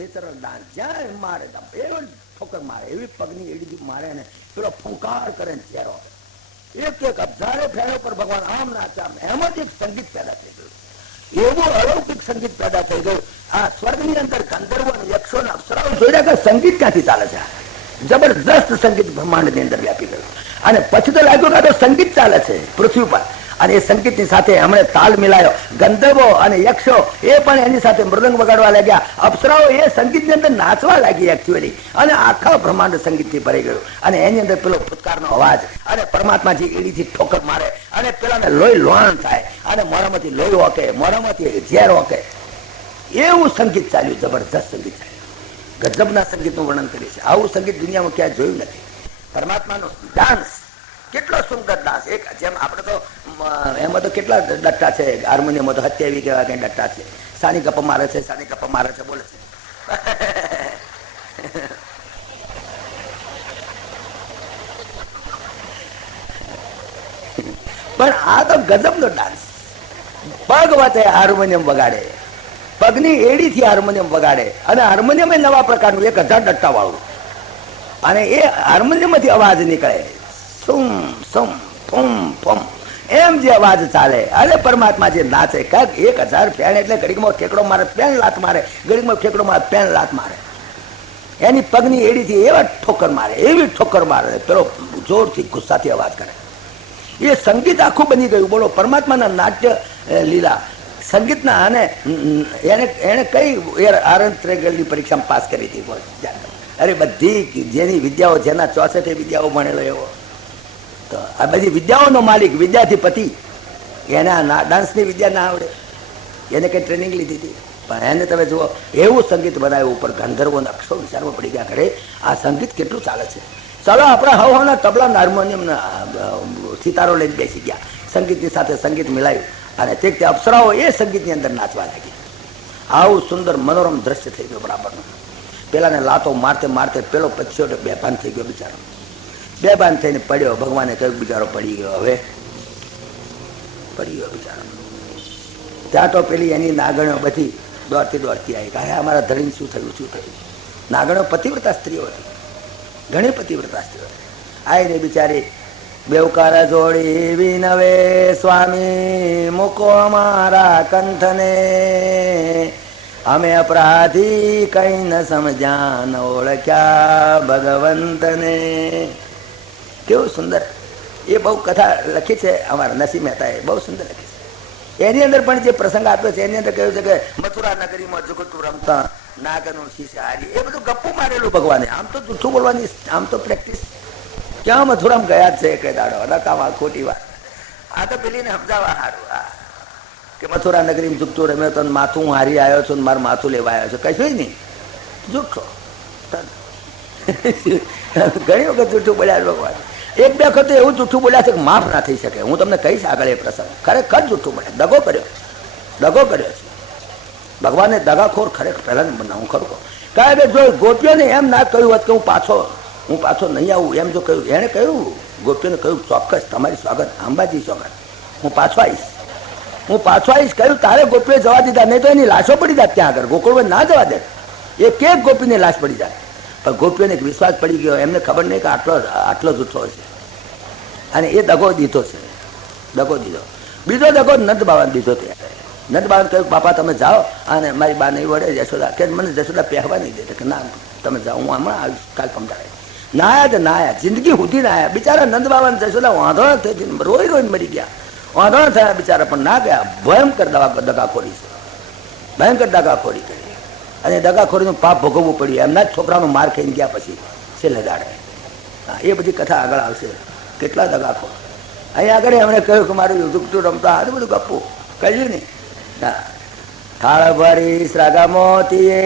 Natural dance, જ્યાં મારે એવી ઠોકર મારે, એવી પગની એડી મારે ને પેલો ફૂંકાર કરે ને ચહેરો, એક એક હજારે ફેરો પર ભગવાન આમ નાચા, એમાંથી એક સંગીત પેદા થઈ ગયું, એવું અલૌકિક સંગીત પેદા થઈ ગયું. આ સ્વર્ગની અંદર ગંધર્વો યક્ષો ને અપ્સરાઓ જોઈ રહ્યા કે સંગીત ક્યાંથી ચાલે છે, જબરદસ્ત સંગીત બ્રહ્માંડ ની અંદર વ્યાપી ગયું. અને પછી તો લાગ્યું કે સંગીત ચાલે છે પૃથ્વી પર, અને એ સંગીતની સાથે હમણે તાલ મિલાયો. ગંધર્વો અને યક્ષો એ પણ એની સાથે મૃદંગ વગાડવા લાગ્યા, અપ્સરાઓ એ સંગીતની અંદર નાચવા લાગી એકચ્યુઅલી, અને આખા બ્રહ્માંડ સંગીતથી ભરાઈ ગયું. અને એની અંદર પેલો ફૂટકારનો અવાજ, અને પરમાત્માજી એડીથી ઠોકર મારે, અને પેલાને લોહી લોહાણ થાય, અને મોઢામાંથી લોહી ઓકે, મોઢામાંથી ઝેર ઓકે, એવું સંગીત ચાલ્યું, જબરદસ્ત સંગીત ચાલ્યું. ગજબના સંગીતનું વર્ણન કરીએ છીએ. આવું સંગીત દુનિયામાં ક્યાંય જોયું નથી. પરમાત્માનો ડાન્સ કેટલો સુંદર ડાન્સ. એક જેમ આપણે તો એમાં તો કેટલા ડટ્ટા છે, હાર્મોનિયમમાં તો 27 કેવા કઈ ડટ્ટા છે, સાની ગપ્પા મારે છે, સાની ગપ્પા મારે છે બોલે છે. પણ આ તો ગજબનો ડાન્સ. પગ વચ્ચે હાર્મોનિયમ વગાડે, પગની એડીથી હાર્મોનિયમ વગાડે, અને હાર્મોનિયમ એ નવા પ્રકારનું 1000 ડટ્ટા વાળું, અને એ હાર્મોનિયમમાંથી અવાજ નીકળે, સુમ સુમ ફૂમ ફૂમ, એમ જે અવાજ ચાલે. અરે પરમાત્મા જે નાચે, કાંઈક 1000 ફેણ એટલે ઘડીકમાં ઠેકડો મારે, પેન લાત મારે, ઘડીકમાં ઠેકડો મારે, પેન લાત મારે, એની પગની એડીથી એવા ઠોકર મારે, એવી ઠોકર મારે, પેલો જોરથી ગુસ્સાથી અવાજ કરે. એ સંગીત આખું બની ગયું. બોલો, પરમાત્માના નાટ્ય લીલા સંગીતના. અને એને કઈ આરંત્રેગલની પરીક્ષામાં પાસ કરી હતી? બોલ, અરે બધી જેની વિદ્યાઓ, જેના 64 વિદ્યાઓ ભણેલો એવો, તો આ બધી વિદ્યાઓનો માલિક, વિદ્યાધિપતિ, એને આ ડાન્સની વિદ્યા ના આવડે? એને કઈ ટ્રેનિંગ લીધી હતી? પણ એને તમે જુઓ, એવું સંગીત બનાવ્યું. ઉપર ગંધર્વોને અક્ષરો વિચારવા પડી ગયા, કરે આ સંગીત કેટલું ચાલે છે. ચાલો આપણા હવાના તબલા, હાર્મોનિયમ, સિતારો લઈને બેસી ગયા, સંગીતની સાથે સંગીત મિલાયું, અને તે અપ્સરાઓ એ સંગીતની અંદર નાચવા લાગી. આવું સુંદર મનોરમ દ્રશ્ય થઈ ગયું બરાબરનું. પેલાને લાતો મારતે મારતે પેલો પછીઓ બેભાન થઈ ગયો બિચારો, બેભાન થઈને પડ્યો. ભગવાને કહ્યું બિચારો પડી ગયો, હવે પડી ગયો બિચારો. ત્યાં તો પેલી એની નાગણીઓ બધી દોડતી આવી, કે અમારા ધણીને શું થયું, શું થયું. નાગણીઓ પતિવ્રતા સ્ત્રીઓ હતી, ઘણી પતિવ્રતા સ્ત્રીઓ હતી. આવીને બિચારી બેવકાર જોડી વિનવે, સ્વામી મૂકો અમારા કંઠને, અમે અપરાધી કઈ ન સમજ્યા, ન ઓળખ્યા ભગવંતને. કેવું સુંદર. એ બહુ કથા લખી છે અમારા નરસિંહ મહેતાએ, બહુ સુંદર લખી છે. એની અંદર પણ જે પ્રસંગ આપ્યો છે, એની અંદર કહ્યું છે કે મથુરા નગરીમાં જુગતું રમતા નાગનું શિષ્ય હારી, એ બધું ગપ્પું મારેલું ભગવાને. આમ તો જૂઠું બોલવાની, આમ તો પ્રેક્ટિસ. ક્યાં મથુરામાં ગયા છે કઈ દાડો, નકામાં ખોટી વાત. આ તો પેલીને સમજાવવા સારું, કે મથુરા નગરીમાં જુગતું રમ્યો તો માથું હું હારી આવ્યો છું, મારું માથું લેવા આવ્યો છું, કશું નહીં, જૂઠો. ઘણી વખત જૂઠું બોલ્યા ભગવાન. એક બે વખત એવું જૂઠું બોલ્યા છે કે માફ ના થઈ શકે. હું તમને કહીશ આગળ એ પ્રસંગ. ખરેખર જૂઠું બોલ્યા, દગો કર્યો છે ભગવાને. દગાખોર ખરેખર પહેલા હું ખરું કહું. કારણ કે જો ગોપીઓને એમ ના કહ્યું હોત કે હું પાછો નહીં આવું, એમ જો કહ્યું, એને કહ્યું, ગોપીઓને કહ્યું ચોક્કસ તમારી સ્વાગત, અંબાજી સ્વાગત, હું પાછો આવીશ કહ્યું. તારે ગોપીએ જવા દીધા, નહીં તો એની લાશો પડી જાય ત્યાં આગળ. ગોકુળમાં ના જવા દે, એક એક ગોપીની લાશ પડી જાય. પણ ગોપીઓને એક વિશ્વાસ પડી ગયો, એમને ખબર નહીં કે આટલો જૂઠો છે, અને એ દગો દીધો છે, દગો દીધો. બીજો દગો નંદ બાબાને દીધો. નંદ બાબાને કહ્યું બાપા તમે જાઓ, અને મારી બા નહીં વડે જશોદા કે મને જશોદા પહેરવા નહીં દે, કે ના તમે જાઓ, હું હમણાં આવીશ કાલ કમદારે. નાયા જિંદગી સુધી ના આયા બિચારા. નંદ બાબાને જશોદા વાંધો થઈ, રોઈ મરી ગયા, વાંધો થયા બિચારા, પણ ના ગયા. ભયંકર દગાખોરી છે, ભયંકર દગાખોરી કરી, અને દગાખોરીનું પાપ ભોગવવું પડ્યું. એમના જ છોકરાનો માર ખાઈને ગયા પછી છેલ્લે દાડે. એ બધી કથા આગળ આવશે, કેટલા દગાખોર. અહીંયા આગળ એમણે કહ્યું કે મારું દુખતું રમતા, આ બધું ગપ્પું કહ્યું ને. થાળ ભરી શ્રાગા મોતીએ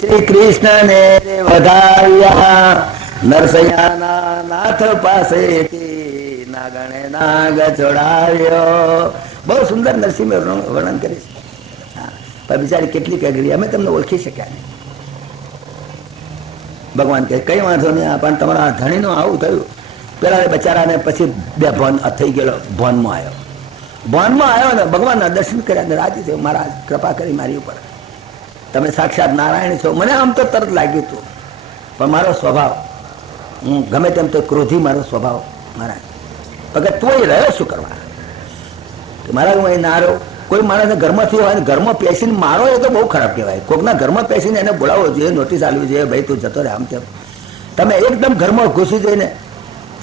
શ્રી કૃષ્ણને વધાવ્યા, નરસૈયાના નાથ પાસેથી નાગણે નાગ છોડાવ્યો. બહુ સુંદર નરસિંહ વર્ણન કરે છે. પણ બિચારી કેટલી કગરી, અમે તમને ઓળખી શક્યા નહીં. ભગવાન કહે કઈ વાંધો નહીં, પણ તમારા ધણીનું આવું થયું. પેલા બચારાને પછી બે ભોન થઈ ગયેલો, ભોનમાં આવ્યો ને ભગવાનના દર્શન કર્યા ને રાજી થયો, મહારાજ કૃપા કરી મારી ઉપર. તમે સાક્ષાત નારાયણ છો. મને આમ તો તરત લાગ્યું હતું, પણ મારો સ્વભાવ, હું ગમે તેમ તો ક્રોધી મારો સ્વભાવ મારા પગત તોય રહ્યો શું કરવા. મારા હું અહીં ના રહ્યો. કોઈ માણસને ઘરમાંથી હોય ઘરમાં પેસીને મારો એ તો બહુ ખરાબ કહેવાય. કોકના ઘરમાં પેસીને એને બોલાવવો જોઈએ, નોટિસ આપવી જોઈએ, ભાઈ તું જતો રહે આમ તેમ. તમે એકદમ ઘરમાં ઘૂસી જઈને,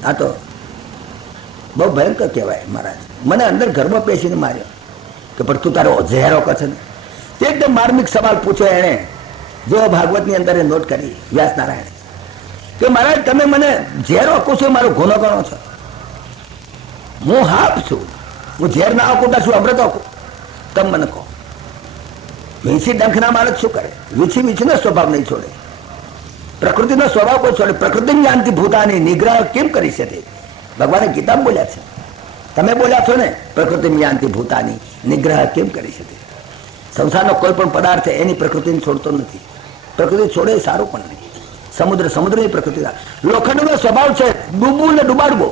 આ તો બહુ ભયંકર કહેવાય. મહારાજ મને અંદર ઘરમાં પેસીને માર્યો કે પણ તું તારો ઝેરો કશે ને. એકદમ માર્મિક સવાલ પૂછ્યો એણે, જો ભાગવતની અંદર નોટ કરી વ્યાસ નારાયણ, કે મહારાજ તમે મને ઝેર આપો છો, મારો ગુનો ગણો છો. હું હાફ છું, હું ઝેર ના આપું છું, અમૃત આપું. તમે મને કહો, વીંછી ડંખના માણસ શું કરે? વીંછીનો સ્વભાવ નહીં છોડે, પ્રકૃતિનો સ્વભાવ કોઈ છોડે. પ્રકૃતિ જ્ઞાનથી ભૂતાની નિગ્રહ કેમ કરી શકે? ભગવાને ગીતા બોલ્યા છે, તમે બોલ્યા છો ને, પ્રકૃતિ જ્ઞાનથી ભૂતાની નિગ્રહ કેમ કરી શકે? સંસારનો કોઈ પણ પદાર્થ એની પ્રકૃતિને છોડતો નથી. પ્રકૃતિ છોડે સારું પણ નહીં. સમુદ્રની પ્રકૃતિ, લોખંડનો સ્વભાવ છે ડૂબવું ને ડુબાડવો,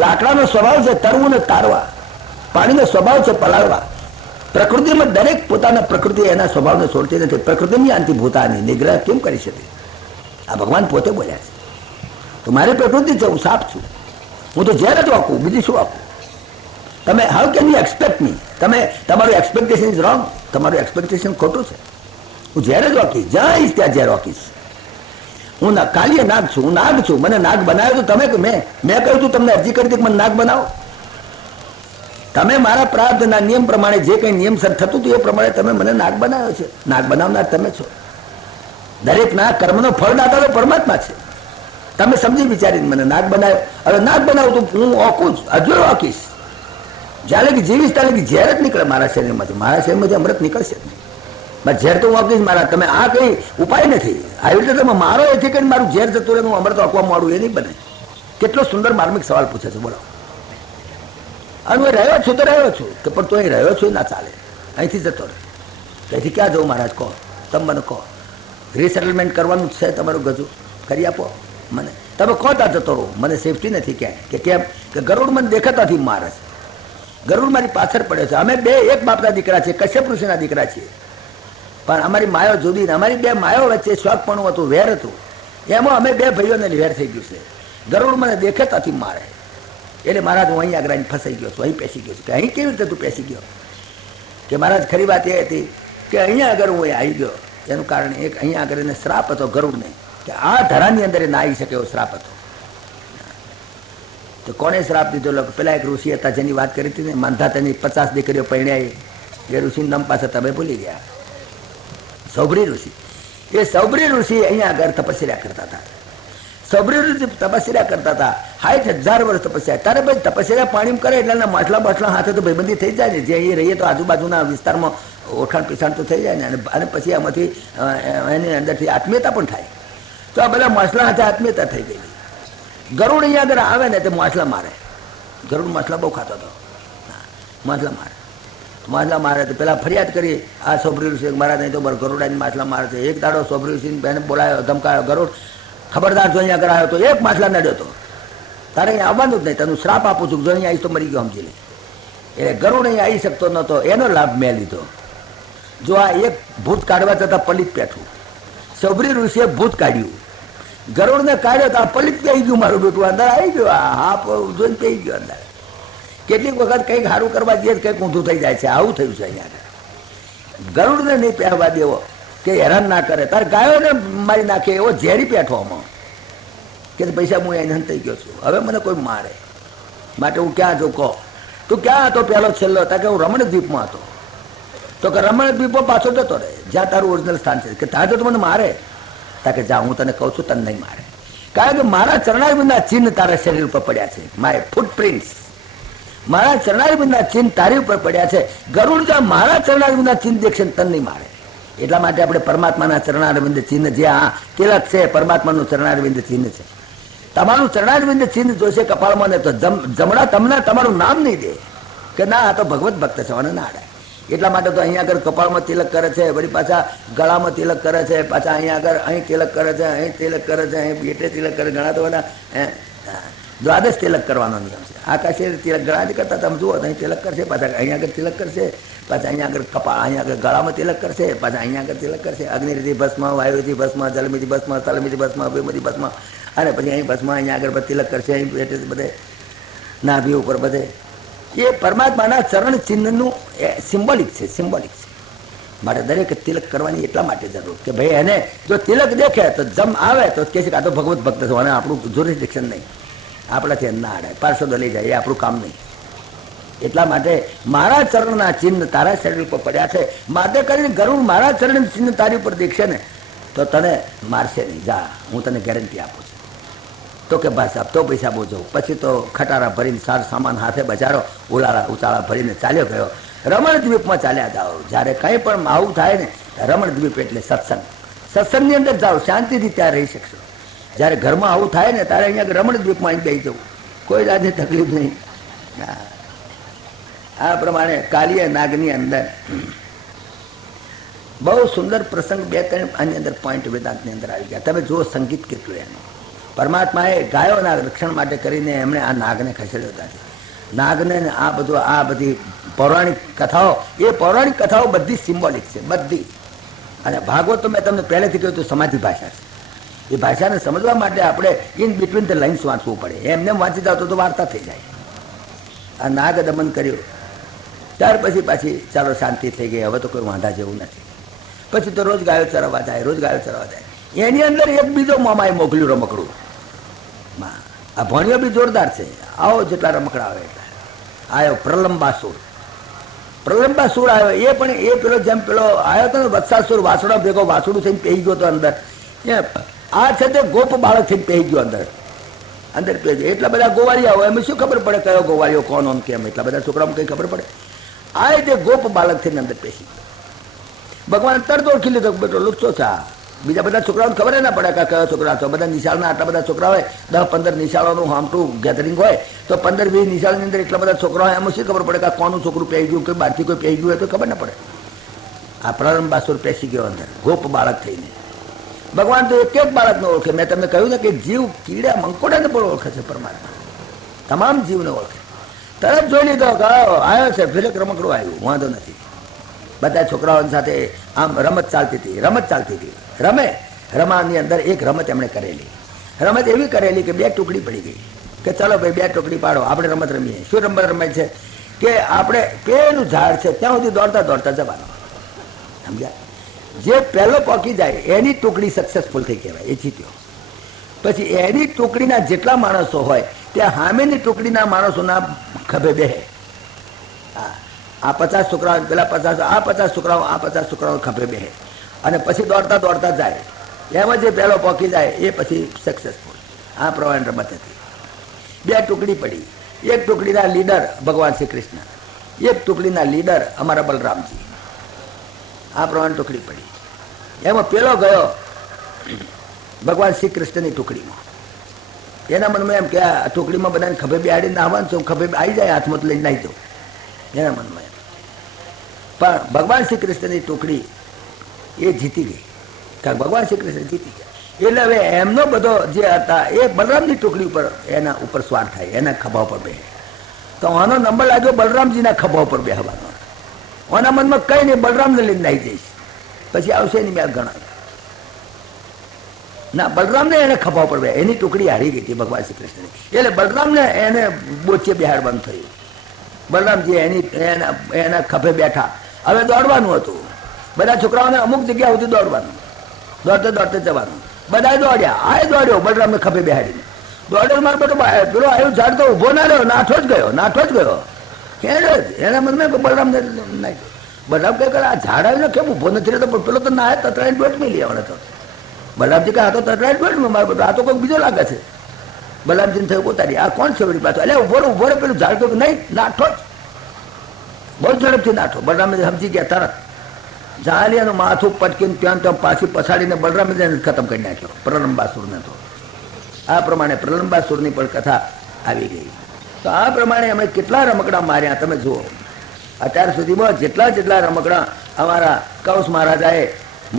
લાકડાનો સ્વભાવ છે તરવું ને તારવા, પાણીનો સ્વભાવ છે પલાળવા. પ્રકૃતિમાં દરેક પોતાના પ્રકૃતિ એના સ્વભાવને છોડતી નથી. પ્રકૃતિની આંતિ ભૂતાની નિગ્રહ કેમ કરી શકે? આ ભગવાન પોતે બોલ્યા છે. તો મારી પ્રકૃતિ છે, હું સાપ છું, હું તો ઝેર જ વાપું, બીજું શું આપું? તમે હાઉ કેન યુ એક્સપેક્ટ મી? તમે તમારું એક્સપેક્ટેશન ઇઝ રોંગ. તમારું એક્સપેક્ટેશન ખોટું છે. હું ઝેર જ વાંકીશ, જઈશ ત્યાં ઝેર વાંકીશ. હું કાલીય નાગ છું, હું નાગ છું. મને નાગ બનાવ્યો તો તમે કે મેં કહ્યું તું, તમને અરજી કરી હતી કે મને નાગ બનાવો. તમે મારા પ્રાર્થના નિયમ પ્રમાણે જે કંઈ નિયમસર થતું હતું એ પ્રમાણે તમે મને નાગ બનાવ્યો છે. નાગ બનાવનાર તમે છો. દરેક ના કર્મનો ફળદાતા તો પરમાત્મા છે. તમે સમજી વિચારીને મને નાગ બનાવ્યો. હવે નાગ બનાવું તો હું ઓકું જ, હજુ ઓકીશ. જ્યારે કે જીવીશ ત્યારે કે ઝેર જ નીકળે મારા શરીરમાંથી. મારા શરીરમાંથી અમૃત નીકળશે જ નહીં. બસ ઝેર તો હું ઓકીશ મારા. તમે આ કંઈ ઉપાય નથી. આવી રીતે તમે મારો એથી કરીને મારું ઝેર જતું રહે, હું અમૃત ઓકવા માંડું, એ નહીં બને. કેટલો સુંદર માર્મિક સવાલ પૂછે છે, બોલો. અને હું રહ્યો છું તો રહ્યો છું, કે પણ તો અહીં રહ્યો છું ના ચાલે, અહીંથી જતો રહે. અહીંથી ક્યાં જવું મહારાજ? કહો, તમે મને કહો. રીસેટલમેન્ટ કરવાનું છે તમારું, ગજુ કરી આપો મને. તમે કહો ત્યાં જતો રહો, મને સેફટી નથી ક્યાંય. કે કેમ? કે ગરુડ મને દેખાતા નથી મારે છે. ગરુડ મારી પાછળ પડ્યો છે. અમે બે એક બાપના દીકરા છીએ, કશ્યપ ઋષિના દીકરા છીએ, પણ અમારી માયો જુદી. અમારી બે માયો વચ્ચે શોખપણું હતું, વેર હતું. એમાં અમે બે ભાઈઓને વેર થઈ ગયું છે. ગરુડ મને દેખાતા નથી મારે. એટલે મહારાજ હું અહીં આગળ ફસાઈ ગયો છું, અહીં પેસી ગયો છું. કે અહીં કેવી રીતે તું પેસી ગયો? કે મહારાજ ખરી વાત એ હતી કે અહીંયા આગળ હું આવી ગયો, એનું કારણ એક અહીંયા આગળ એને શ્રાપ હતો ગરુડને, કે આ ધરાની અંદર ના આવી શકે એવો શ્રાપ હતો. તો કોને શ્રાપ દીધો? પેલા એક ઋષિ હતા જેની વાત કરી હતી ને, માંધાતાની 50 દીકરીઓ પરણ્યા, એ ઋષિનું નામ પાસે તમે ભૂલી ગયા. સૌભરી ઋષિ. એ સૌભરી ઋષિ અહીંયા આગળ તપસ્યા કરતા હતા. સૌભરી ઋષિ તપસ્યા કરતા હતા, 60,000 વર્ષ તપસ્યા. ત્યારે ભાઈ તપસ્યા પાણી કરે એટલે માટલા હાથે તો ભાઈબંધી થઈ જાય ને. જે અહીં રહીએ તો આજુબાજુના વિસ્તારમાં ઓળખાણ પીછાણ તો થઈ જાય ને. અને પછી આમાંથી એની અંદરથી આત્મીયતા પણ થાય. તો આ બધા માછલા હાથે આત્મીયતા થઈ ગઈ. ગરુડ અહીંયા આગળ આવે ને તે માછલા મારે. ગરુડ માછલા બહુ ખાતો હતો, માછલા મારે તો પેલા ફરિયાદ કરી આ સૌભરી ઋષિ, મારા નહીં તો ગરુડાની માછલા મારે છે. એક દાડો સૌભરી ઋષિને બેને બોલાયો, ધમકાયો, ગરુડ ખબરદાર જો અહીંયા આગળ આવ્યો તો એક માછલા નડ્યો તો તારે અહીંયા આવવાનું જ નહીં, તને શ્રાપ આપું છું, જો અહીંયા આવીશ તો મરી ગયો સમજી લે. એટલે ગરુડ અહીંયા આવી શકતો નહોતો, એનો લાભ મેં લીધો. જો આ એક ભૂત કાઢવા જતાં પલિત પેઠું, સૌભરી ઋષિએ ભૂત કાઢ્યું, ગરુડને કાઢ્યો તો આ પલિત પી ગયું, મારું બેટું અંદર આવી ગયું, આ જોઈને પી ગયો અંદર. કેટલીક વખત કંઈક સારું કરવા જઈએ કંઈક ઊંધું થઈ જાય છે. આવું થયું છે અહીંયા. ગરુડને નહીં પહેરવા દેવો કે હેરાન ના કરે. તારે ગાયોને મારી નાખે એવો ઝેરી પેઠો આમાં કે પૈસા હું એને થઈ ગયો છું, હવે મને કોઈ મારે માટે હું ક્યાં છું? કહો તું ક્યાં હતો પહેલો છેલ્લો? તા કે હું રમણદ્વીપમાં હતો. તો કે રમણદ્વીપમાં પાછો જતો રહે જ્યાં તારું ઓરિજિનલ સ્થાન છે. કે ત્યાં તો મને મારે? તા કે જા, હું તને કહું છું, તને નહીં મારે. કારણ કે મારા ચરણારવિંદના ચિહ્ન તારા શરીર ઉપર પડ્યા છે. માય ફૂટપ્રિન્ટ્સ, મારા ચરણારવિંદના ચિહ્ન તારી ઉપર પડ્યા છે. ગરુડ જા મારા ચરણારવિંદના ચિહ્ન દેખશે તને નહીં મારે. એટલા માટે આપણે પરમાત્માના ચરણારવિંદ ચિહ્ન, જે આ તિલક છે પરમાત્માનું ચરણારવિંદ ચિહ્ન છે. તમારું ચરણારવિંદ ચિહ્ન જોશે કપાળમાં ને તો જમણા તમને તમારું નામ નહીં દે કે ના આ તો ભગવત ભક્ત છે, અને ના આડે. એટલા માટે તો અહીંયા આગળ કપાળમાં તિલક કરે છે, વળી પાછા ગળામાં તિલક કરે છે, પાછા અહીંયા આગળ અહીં તિલક કરે છે, અહીં તિલક કરે છે, અહીં પેટે તિલક કરે. ઘણા તો બધા દ્વાદશ તિલક કરવાનો નિયમ છે. આકાશે તિલક ગળાથી કરતા તમે જુઓ અહીં તિલક કરશે, પાછા અહીંયા આગળ તિલક કરશે, પાછા અહીંયા આગળ કપાળ, અહીંયા આગળ ગળામાં તિલક કરશે, પાછા અહીંયા આગળ તિલક કરશે, અગ્નિથી ભસ્મ, વાયુથી ભસ્મ, જલમીથી ભસ્મ, તલમીથી ભસ્મ, અભિમથી ભસ્મ, અને પછી અહીં ભસ્મ, અહીંયા આગળ તિલક કરશે, અહીં પેટે બધે નાભી ઉપર બધે. એ પરમાત્માના ચરણ ચિહ્નનું સિમ્બોલિક છે, સિમ્બોલિક છે. માટે દરેક તિલક કરવાની એટલા માટે જરૂર કે ભાઈ એને જો તિલક દેખે તો જમ આવે તો કહે છે કે આ તો ભગવત ભક્ત છે, અને આપણું જ્યુરિસ્ડિક્શન નહીં, આપણાથી ના અડાય, પાર્ષદો લઈ જાય, એ આપણું કામ નહીં. એટલા માટે મારા ચરણના ચિહ્ન તારા શરીર ઉપર પડ્યા છે, માટે કરીને ગરુડ મારા ચરણ ચિહ્ન તારી ઉપર દેખશે ને તો તને મારશે નહીં. જા, હું તને ગેરંટી આપું છું. તો કે બસ આપ તો પૈસા બહુ જવું. પછી તો ખટારા ભરીને સાર સામાન હાથે બજારો ઉચાળા ભરીને ચાલ્યો ગયો. રમણ દ્વીપમાં ચાલ્યા જાઓ. જ્યારે કંઈ પણ આવું થાય ને, રમણ દ્વીપ એટલે સત્સંગ, સત્સંગની અંદર જાઓ, શાંતિથી ત્યાં રહી શકશો. જ્યારે ઘરમાં આવું થાય ને ત્યારે અહીંયા રમણ દ્વીપમાં અહીં બેસી જવું, કોઈ જાતની તકલીફ નહીં. આ પ્રમાણે કાલિય નાગની અંદર બહુ સુંદર પ્રસંગ 2-3 આની અંદર પોઈન્ટ વેદાંતની અંદર આવી ગયા. તમે જુઓ સંગીત કેટલું એનું. પરમાત્માએ ગાયોના રક્ષણ માટે કરીને એમણે આ નાગને ખસેડ્યો હતા. નાગને આ બધું, આ બધી પૌરાણિક કથાઓ, એ પૌરાણિક કથાઓ બધી સિમ્બોલિક છે, બધી. અને ભાગવત તો મેં તમને પહેલેથી કહ્યું હતું સમાધિ ભાષા છે. એ ભાષાને સમજવા માટે આપણે ઇન બિટવીન ધ લાઇન્સ વાંચવું પડે. એમને વાંચી જાવ તો વાર્તા થઈ જાય. આ નાગ દમન કર્યું ત્યાર પછી પાછી ચાલો શાંતિ થઈ ગઈ, હવે તો કોઈ વાંધા જેવું નથી. પછી તો રોજ ગાયો ચરાવવા જાય, રોજ ગાયો ચરાવવા જાય. એની અંદર એક બીજો મામાએ મોકલ્યું રમકડું. આ ભણ્યો બી જોરદાર છે. આવો જેટલા રમકડા આવે એટલા. આવ્યો પ્રલંબાસુર. પ્રલંબાસુર આવ્યો. એ પણ એ પેલો જેમ પેલો આવ્યો હતો ને વત્સાસુર, વાસણા ભેગો વાસણું થઈને પહેરી ગયો હતો અંદર. આ છે તે ગોપ બાળક થઈને પહેરી ગયો અંદર, અંદર પહેરી ગયો. એટલા બધા ગોવાળિયા હોય, એમ શું ખબર પડે કયો ગોવાળિયો કોણ આમ કેમ? એટલા બધા છોકરાઓને કંઈ ખબર પડે? આ તે ગોપ બાળક થઈને અંદર બેસી ગયો. ભગવાન તરત ઓળખી લીધો, બેટો લુચ્ચો છે. બીજા બધા છોકરાઓને ખબર ના પડે કે કયો છોકરા છો. બધા નિશાળના આટલા બધા છોકરા હોય, 10-15 નિશાળોનું હામટું ગેધરિંગ હોય, તો 15-20 નિશાળની અંદર એટલા બધા છોકરા હોય, એમાં શું ખબર પડે કે કોનું છોકરું પહેરી ગયું, કે બહારથી કોઈ પહેરી ગયું હોય તો ખબર ના પડે. આ પ્રલંબાસુર પેસી ગયો અંદર ગોપ બાળક થઈને. ભગવાન તો એક એક બાળકને ઓળખે. મેં તમને કહ્યું ને કે જીવ કીડા મંકોડાને પણ ઓળખે છે પરમાત્મા, તમામ જીવને ઓળખે. તરત જોઈ લીધો કે આવ્યો છે, ફિરક રમકડું આવ્યું, વાંધો નથી. બધા છોકરાઓ સાથે આમ રમત ચાલતી હતી, રમત ચાલતી હતી. રમાની અંદર એક રમત એમણે કરેલી. રમત એવી કરેલી કે 2 ટુકડી પડી ગઈ કે ચાલો ભાઈ 2 ટુકડી પાડો, આપણે રમત રમીએ. શું રમત રમાય છે કે આપણે પેલું ઝાડ છે ત્યાં સુધી દોડતા દોડતા જવાનું, સમજ્યા? જે પહેલો પહોંચી જાય એની ટુકડી સક્સેસફુલ થઈ કહેવાય, એ જીત્યો. પછી એની ટુકડીના જેટલા માણસો હોય ત્યાં સામેની ટુકડીના માણસોના ખભે બેહે. આ 50 છોકરાઓ, પેલા 50, આ 50 છોકરાઓ, આ 50 છોકરાઓ ખભે બેહે. અને પછી દોડતા દોડતા જાય. એમાં જે પહેલો પહોંચી જાય એ પછી સક્સેસફુલ. આ પ્રમાણે રમત હતી. 2 ટુકડી પડી. એક ટુકડીના લીડર ભગવાન શ્રી કૃષ્ણ, એક ટુકડીના લીડર અમારા બલરામજી. આ પ્રમાણે ટુકડી પડી. એમાં પેલો ગયો ભગવાન શ્રી કૃષ્ણની ટુકડીમાં. એના મનમાં એમ કે આ ટુકડીમાં બધાને ખભે બેહાડીને નાહવાનું છું, ખભે આવી જાય હાથમાં તો લઈને નાહી જાઉં, એના મનમાં એમ. પણ ભગવાન શ્રી કૃષ્ણની ટુકડી એ જીતી ગઈ. કારણ ભગવાન શ્રી કૃષ્ણ જીતી ગયા. એટલે હવે એમનો બધો જે હતા એ બલરામની ટુકડી ઉપર, એના ઉપર સ્વાર થાય, એના ખભા ઉપર બેસે. તો આનો નંબર લાગ્યો બલરામજીના ખભા ઉપર બેહવાનો. આના મનમાં કઈ નહીં, બલરામને લઈને નાહી જઈશ, પછી આવશે નહીં મેં ગણા. ના, બલરામને એને ખભા ઉપર બે, એની ટુકડી હારી ગઈ હતી ભગવાન શ્રી કૃષ્ણની. એટલે બલરામને એને બોચે બેહાડવાનું થયું. બલરામજી એના ખભે બેઠા. હવે દોડવાનું હતું. બધા છોકરાઓને અમુક જગ્યા સુધી દોડવાનું, દોડતે દોડતે જવાનું. બધા દોડ્યા. આ દોડ્યો બલરામને ખભે બેહાડીને. દોડ્યો મારો બેટો પેલો આવ્યું ઝાડ તો ઊભો ના રહ્યો, નાઠો જ ગયો, નાઠો જ ગયો. એના મનમાં બલરામને નાખ્યો. બલરામ કહે આ ઝાડ આવીને કેમ ઊભો નથી રહેતો? પેલો તો ના તતરાઈને ડોટ મિલી આવડે તો. બલરામજી કહે આ તો તતરાઈને ડોટ માં મારો બેટો, આ તો કોઈ બીજો લાગે છે. બલરામજીને થયું પોતાની આ કોણ છે વળી પાછો? એટલે ઉભો રે પેલું ઝાડ તો નહીં, નાઠો જ, બહુ ઝડપથી નાઠો. બલરામ સમજી ગયા તરત. જાલિયાનું માથું પટકીને ત્યાં ત્યાં પાછી પછાડીને બલરામે ખતમ કરી નાખ્યો પ્રલંબાસુરને. તો આ પ્રમાણે પ્રલંબાસુરની પણ કથા આવી ગઈ. તો આ પ્રમાણે અમે કેટલા રમકડા માર્યા તમે જુઓ. અત્યાર સુધીમાં જેટલા રમકડા અમારા કૌશ મહારાજાએ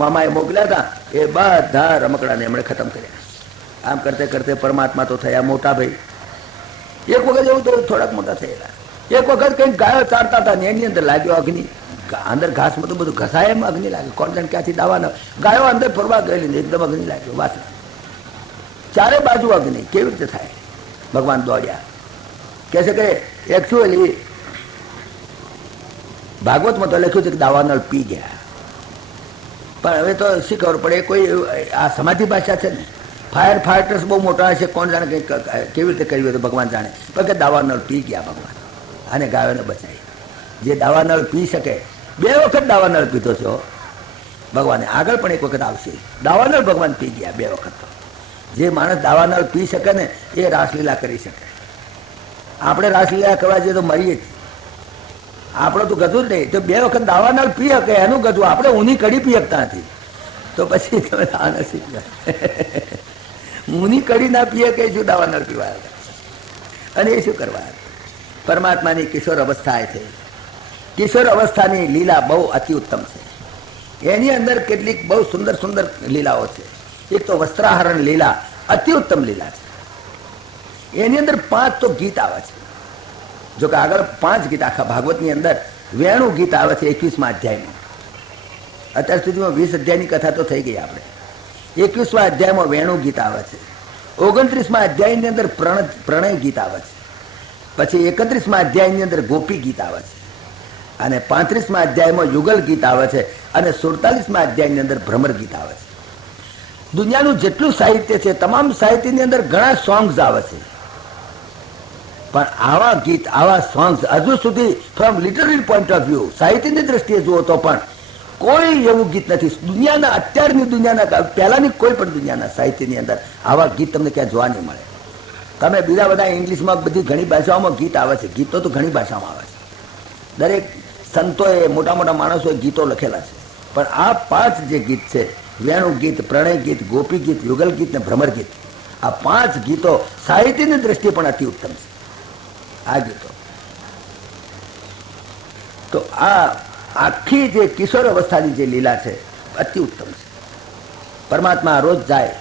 મામાએ મોકલ્યા હતા એ બધા રમકડાને એમણે ખતમ કર્યા. આમ કરતે કરતે પરમાત્મા તો થયા મોટા ભાઈ. એક વખત એવું તો થોડાક મોટા થયેલા. એક વખત કંઈક ગાયો ચારતા હતા ને એની અંદર લાગ્યો અગ્નિ. અંદર ઘાસમાં તો બધું ઘસાય એમ અગ્નિ લાગે. કોણ જાણે ક્યાંથી દાવાનો ગાયો અંદર ફરવા ગયેલી ને એકદમ અગ્નિ લાગ્યો. વાસણા ચારે બાજુ અગ્નિ. કેવી રીતે થાય? ભગવાન દોડ્યા. કહે છે કે એકચ્યુઅલી ભાગવતમાં તો લખ્યું છે કે દાવાનળ પી ગયા, પણ હવે તો શી ખબર પડે. કોઈ આ સમાધિ ભાષા છે ને, ફાયર ફાઇટર્સ બહુ મોટા હશે, કોણ જાણે કંઈક કેવી રીતે કર્યું તો ભગવાન જાણે. પણ કે દાવાનળ પી ગયા ભગવાન અને ગાયોને બચાવી. જે દાવાનળ પી શકે, 2 વખત દાવાનળ પીધો છો ભગવાને, આગળ પણ એક વખત આવશે. દાવાનળ ભગવાન પી ગયા 2 વખત. તો જે માણસ દાવાનળ પી શકે ને એ રાસલીલા કરી શકે. આપણે રાસલીલા કરવા જઈએ તો મરીએ જ. આપણો તો ગધું જ નહીં. તો 2 વખત દાવાનળ પી શકે એનું ગધું. આપણે ઊની કડી પી શકતા નથી. તો પછી તમે દાવાનળ શીખ્યા. ઊની કડી ના પીએ કે શું દાવાનળ પીવા? અને એ શું કરવા? પરમાત્માની કિશોર અવસ્થા છે. કિશોર અવસ્થાની લીલા બહુ અતિ ઉત્તમ છે. એની અંદર કેટલીક બહુ સુંદર સુંદર લીલાઓ છે. એક તો વસ્ત્રાહરણ લીલા અતિ ઉત્તમ લીલા છે. એની અંદર 5 તો ગીત આવે છે. જો કે આગળ 5 ગીત આખા ભાગવતની અંદર વેણુ ગીત આવે છે 21મા અધ્યાયમાં. અત્યાર સુધીમાં 20 અધ્યાયની કથા તો થઈ ગઈ. આપણે 21મા અધ્યાયમાં વેણુ ગીત આવે છે. 29મા અધ્યાયની અંદર પ્રણય ગીત આવે છે. પછી 31મા અધ્યાયની અંદર ગોપી ગીત આવે છે. અને 35મા અધ્યાયમાં યુગલ ગીત આવે છે. અને 47મા અધ્યાયની અંદર ભ્રમર ગીત આવે છે. દુનિયાનું જેટલું સાહિત્ય છે તમામ સાહિત્યની અંદર ઘણા સોંગ્સ આવે છે, પણ આવા ગીત, આવા સોંગ્સ હજુ સુધી from literary point of view, સાહિત્યની દ્રષ્ટિએ જુઓ તો પણ કોઈ એવું ગીત નથી દુનિયાના, અત્યારની દુનિયાના, પહેલાની કોઈ પણ દુનિયાના સાહિત્યની અંદર આવા ગીત તમને ક્યાં જોવા નહીં મળે. તમે બીજા બધા ઇંગ્લિશમાં બધી ઘણી ભાષાઓમાં ગીત આવે છે. ગીતો તો ઘણી ભાષામાં આવે છે. દરેક સંતોએ, મોટા મોટા માણસોએ ગીતો લખેલા છે. પણ આ 5 જે ગીત છે, વેણુ ગીત, પ્રણય ગીત, ગોપી ગીત, યુગલ ગીત ને ભ્રમર ગીત, આ 5 ગીતો સાહિત્યની દ્રષ્ટિએ પણ અતિ ઉત્તમ છે. આ ગીતો તો આ આખી જે કિશોર અવસ્થાની જે લીલા છે અતિ ઉત્તમ છે. પરમાત્મા રોજ જાય,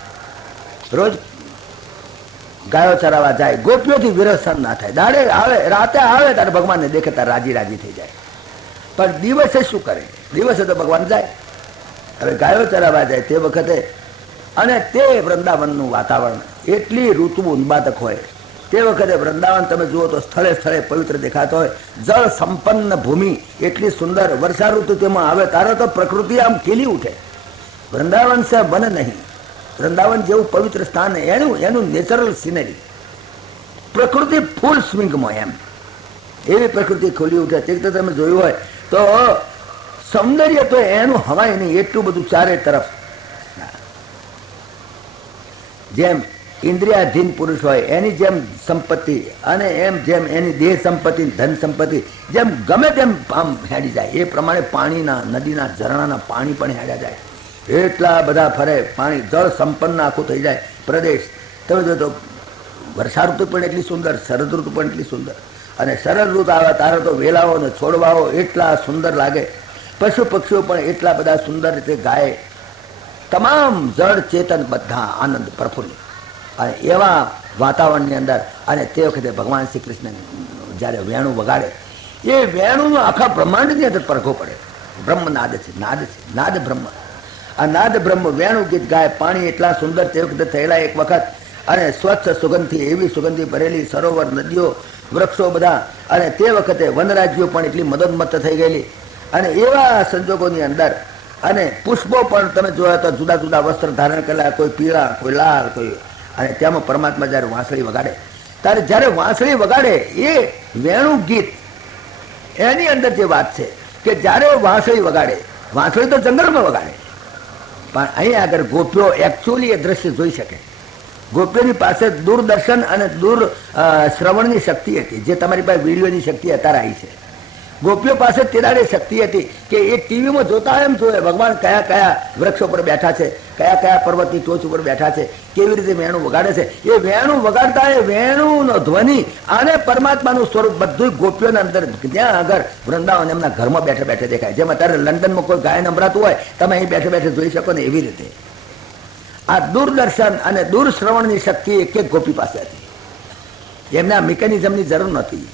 રોજ ગાયો ચરાવવા જાય. ગોપીઓથી વિરસન ના થાય. દાડે આવે, રાતે આવે ત્યારે ભગવાનને દેખે ત્યારે રાજી રાજી થઈ જાય. પણ દિવસે શું કરે? દિવસે તો ભગવાન જાય. હવે ગાયો ચરાવવા જાય તે વખતે, અને તે વૃંદાવનનું વાતાવરણ એટલી ઋતુ ઉન્માદક હોય. તે વખતે વૃંદાવન તમે જુઓ તો સ્થળે સ્થળે પવિત્ર દેખાતો હોય. જળ સંપન્ન ભૂમિ એટલી સુંદર. વર્ષા ઋતુ તેમાં આવે ત્યારે તો પ્રકૃતિ આમ ખીલી ઉઠે. વૃંદાવન છે વન નહીં. વૃંદાવન જેવું પવિત્ર સ્થાન, એનું નેચરલ સિનરી, પ્રકૃતિ ફૂલ સ્વિંગમાં, એમ એવી પ્રકૃતિ ખુલી ઉઠે. તે તો તમે જોયું હોય તો સૌંદર્ય તો એનું હવાય નહીં, એટલું બધું ચારે તરફ. જેમ ઇન્દ્રિયાધીન પુરુષ હોય એની જેમ સંપત્તિ, અને જેમ એની દેહ સંપત્તિ, ધન સંપત્તિ જેમ ગમે તેમ આમ હેડી જાય, એ પ્રમાણે પાણીના, નદીના, ઝરણાના પાણી પણ હેડા જાય. એટલા બધા ફરે પાણી, જળ સંપન્ન આખું થઈ જાય પ્રદેશ. તમે જો તો વર્ષા ઋતુ પણ એટલી સુંદર, શરદ ઋતુ પણ એટલી સુંદર. અને શરદ ઋતુ આવે ત્યારે તો વેલાઓ અને છોડવાઓ એટલા સુંદર લાગે. પશુ પક્ષીઓ પણ એટલા બધા સુંદર રીતે ગાય. તમામ જળ ચેતન બધા આનંદ પ્રફુલ્લિત. અને એવા વાતાવરણની અંદર, અને તે વખતે ભગવાન શ્રી કૃષ્ણ જ્યારે વેણુ વગાડે, એ વેણુનો આખા બ્રહ્માંડની અંદર પરખો પડે. બ્રહ્મનાદ છે, નાદ છે, નાદ બ્રહ્મ. આ નાદ બ્રહ્મ વેણુ ગીત ગાય. પાણી એટલા સુંદર તે વખતે થયેલા એક વખત, અને સ્વચ્છ સુગંધથી, એવી સુગંધથી ભરેલી સરોવર, નદીઓ, વૃક્ષો બધા. અને તે વખતે વનરાજ્યો પણ એટલી મદોન્મત્ત થઈ ગયેલી. અને એવા સંજોગોની અંદર, અને પુષ્પો પણ તમે જોયા તો જુદા જુદા વસ્ત્ર ધારણ કરેલા, કોઈ પીળા, કોઈ લાલ, કોઈ. અને તેમાં પરમાત્મા જ્યારે વાંસળી વગાડે, ત્યારે જ્યારે વાંસળી વગાડે એ વેણુ ગીત, એની અંદર જે વાત છે કે જ્યારે વાંસળી વગાડે, વાંસળી તો જંગલમાં વગાડે, પણ અહીં આગળ ગોપીઓ એકચ્યુઅલી એ દ્રશ્ય જોઈ શકે. ગોપીઓની પાસે દૂરદર્શન અને દૂર શ્રવણની શક્તિ હતી, જે તમારી પાસે વિડીયોની શક્તિ અત્યારે આવી છે. ગોપીઓ પાસે તેદાડે શક્તિ હતી કે એ ટીવીમાં જોતા એમ જોયે ભગવાન કયા કયા વૃક્ષો પર બેઠા છે, કયા કયા પર્વતની ટોચ ઉપર બેઠા છે, કેવી રીતે વેણું વગાડે છે. એ વેણું વગાડતા, એ વેણુનો ધ્વનિ અને પરમાત્માનું સ્વરૂપ બધું ગોપીઓના અંદર, ત્યાં આગળ વૃંદાવન એમના ઘરમાં બેઠા બેઠા દેખાય. જેમ અત્યારે લંડનમાં કોઈ ગાયન સંભળાતું હોય, તમે અહીં બેઠા બેઠા જોઈ શકો ને, એવી રીતે આ દૂરદર્શન અને દૂર શ્રવણની શક્તિ એક એક ગોપી પાસે હતી. એમને આ મિકેનિઝમની જરૂર નથી.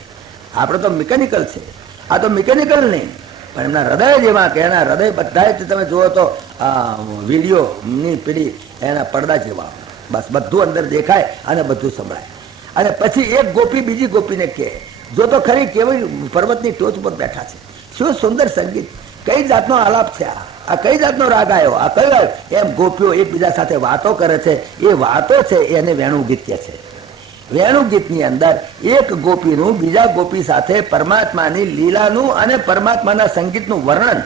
આપણે તો મિકેનિકલ છે, આ તો મિકેનિકલ નહીં, પણ એમના હૃદય જેવા કે એના હૃદય બધા જ તમે જુઓ તો વિડીયોની પેઢી એના પડદા જેવા, બસ બધું અંદર દેખાય અને બધું સંભળાય. અને પછી એક ગોપી બીજી ગોપીને કહે, જો તો ખરી કેવી પર્વતની ટોચ પર બેઠા છે, શું સુંદર સંગીત, કઈ જાતનો આલાપ છે, આ કઈ જાતનો રાગ આવ્યો, આ કયો, એમ ગોપીઓ એકબીજા સાથે વાતો કરે છે. એ વાતો છે એને વેણુ ગીત કહે છે. વેણુ ગીતની અંદર એક ગોપીનું બીજા ગોપી સાથે પરમાત્માની લીલાનું અને પરમાત્માના સંગીતનું વર્ણન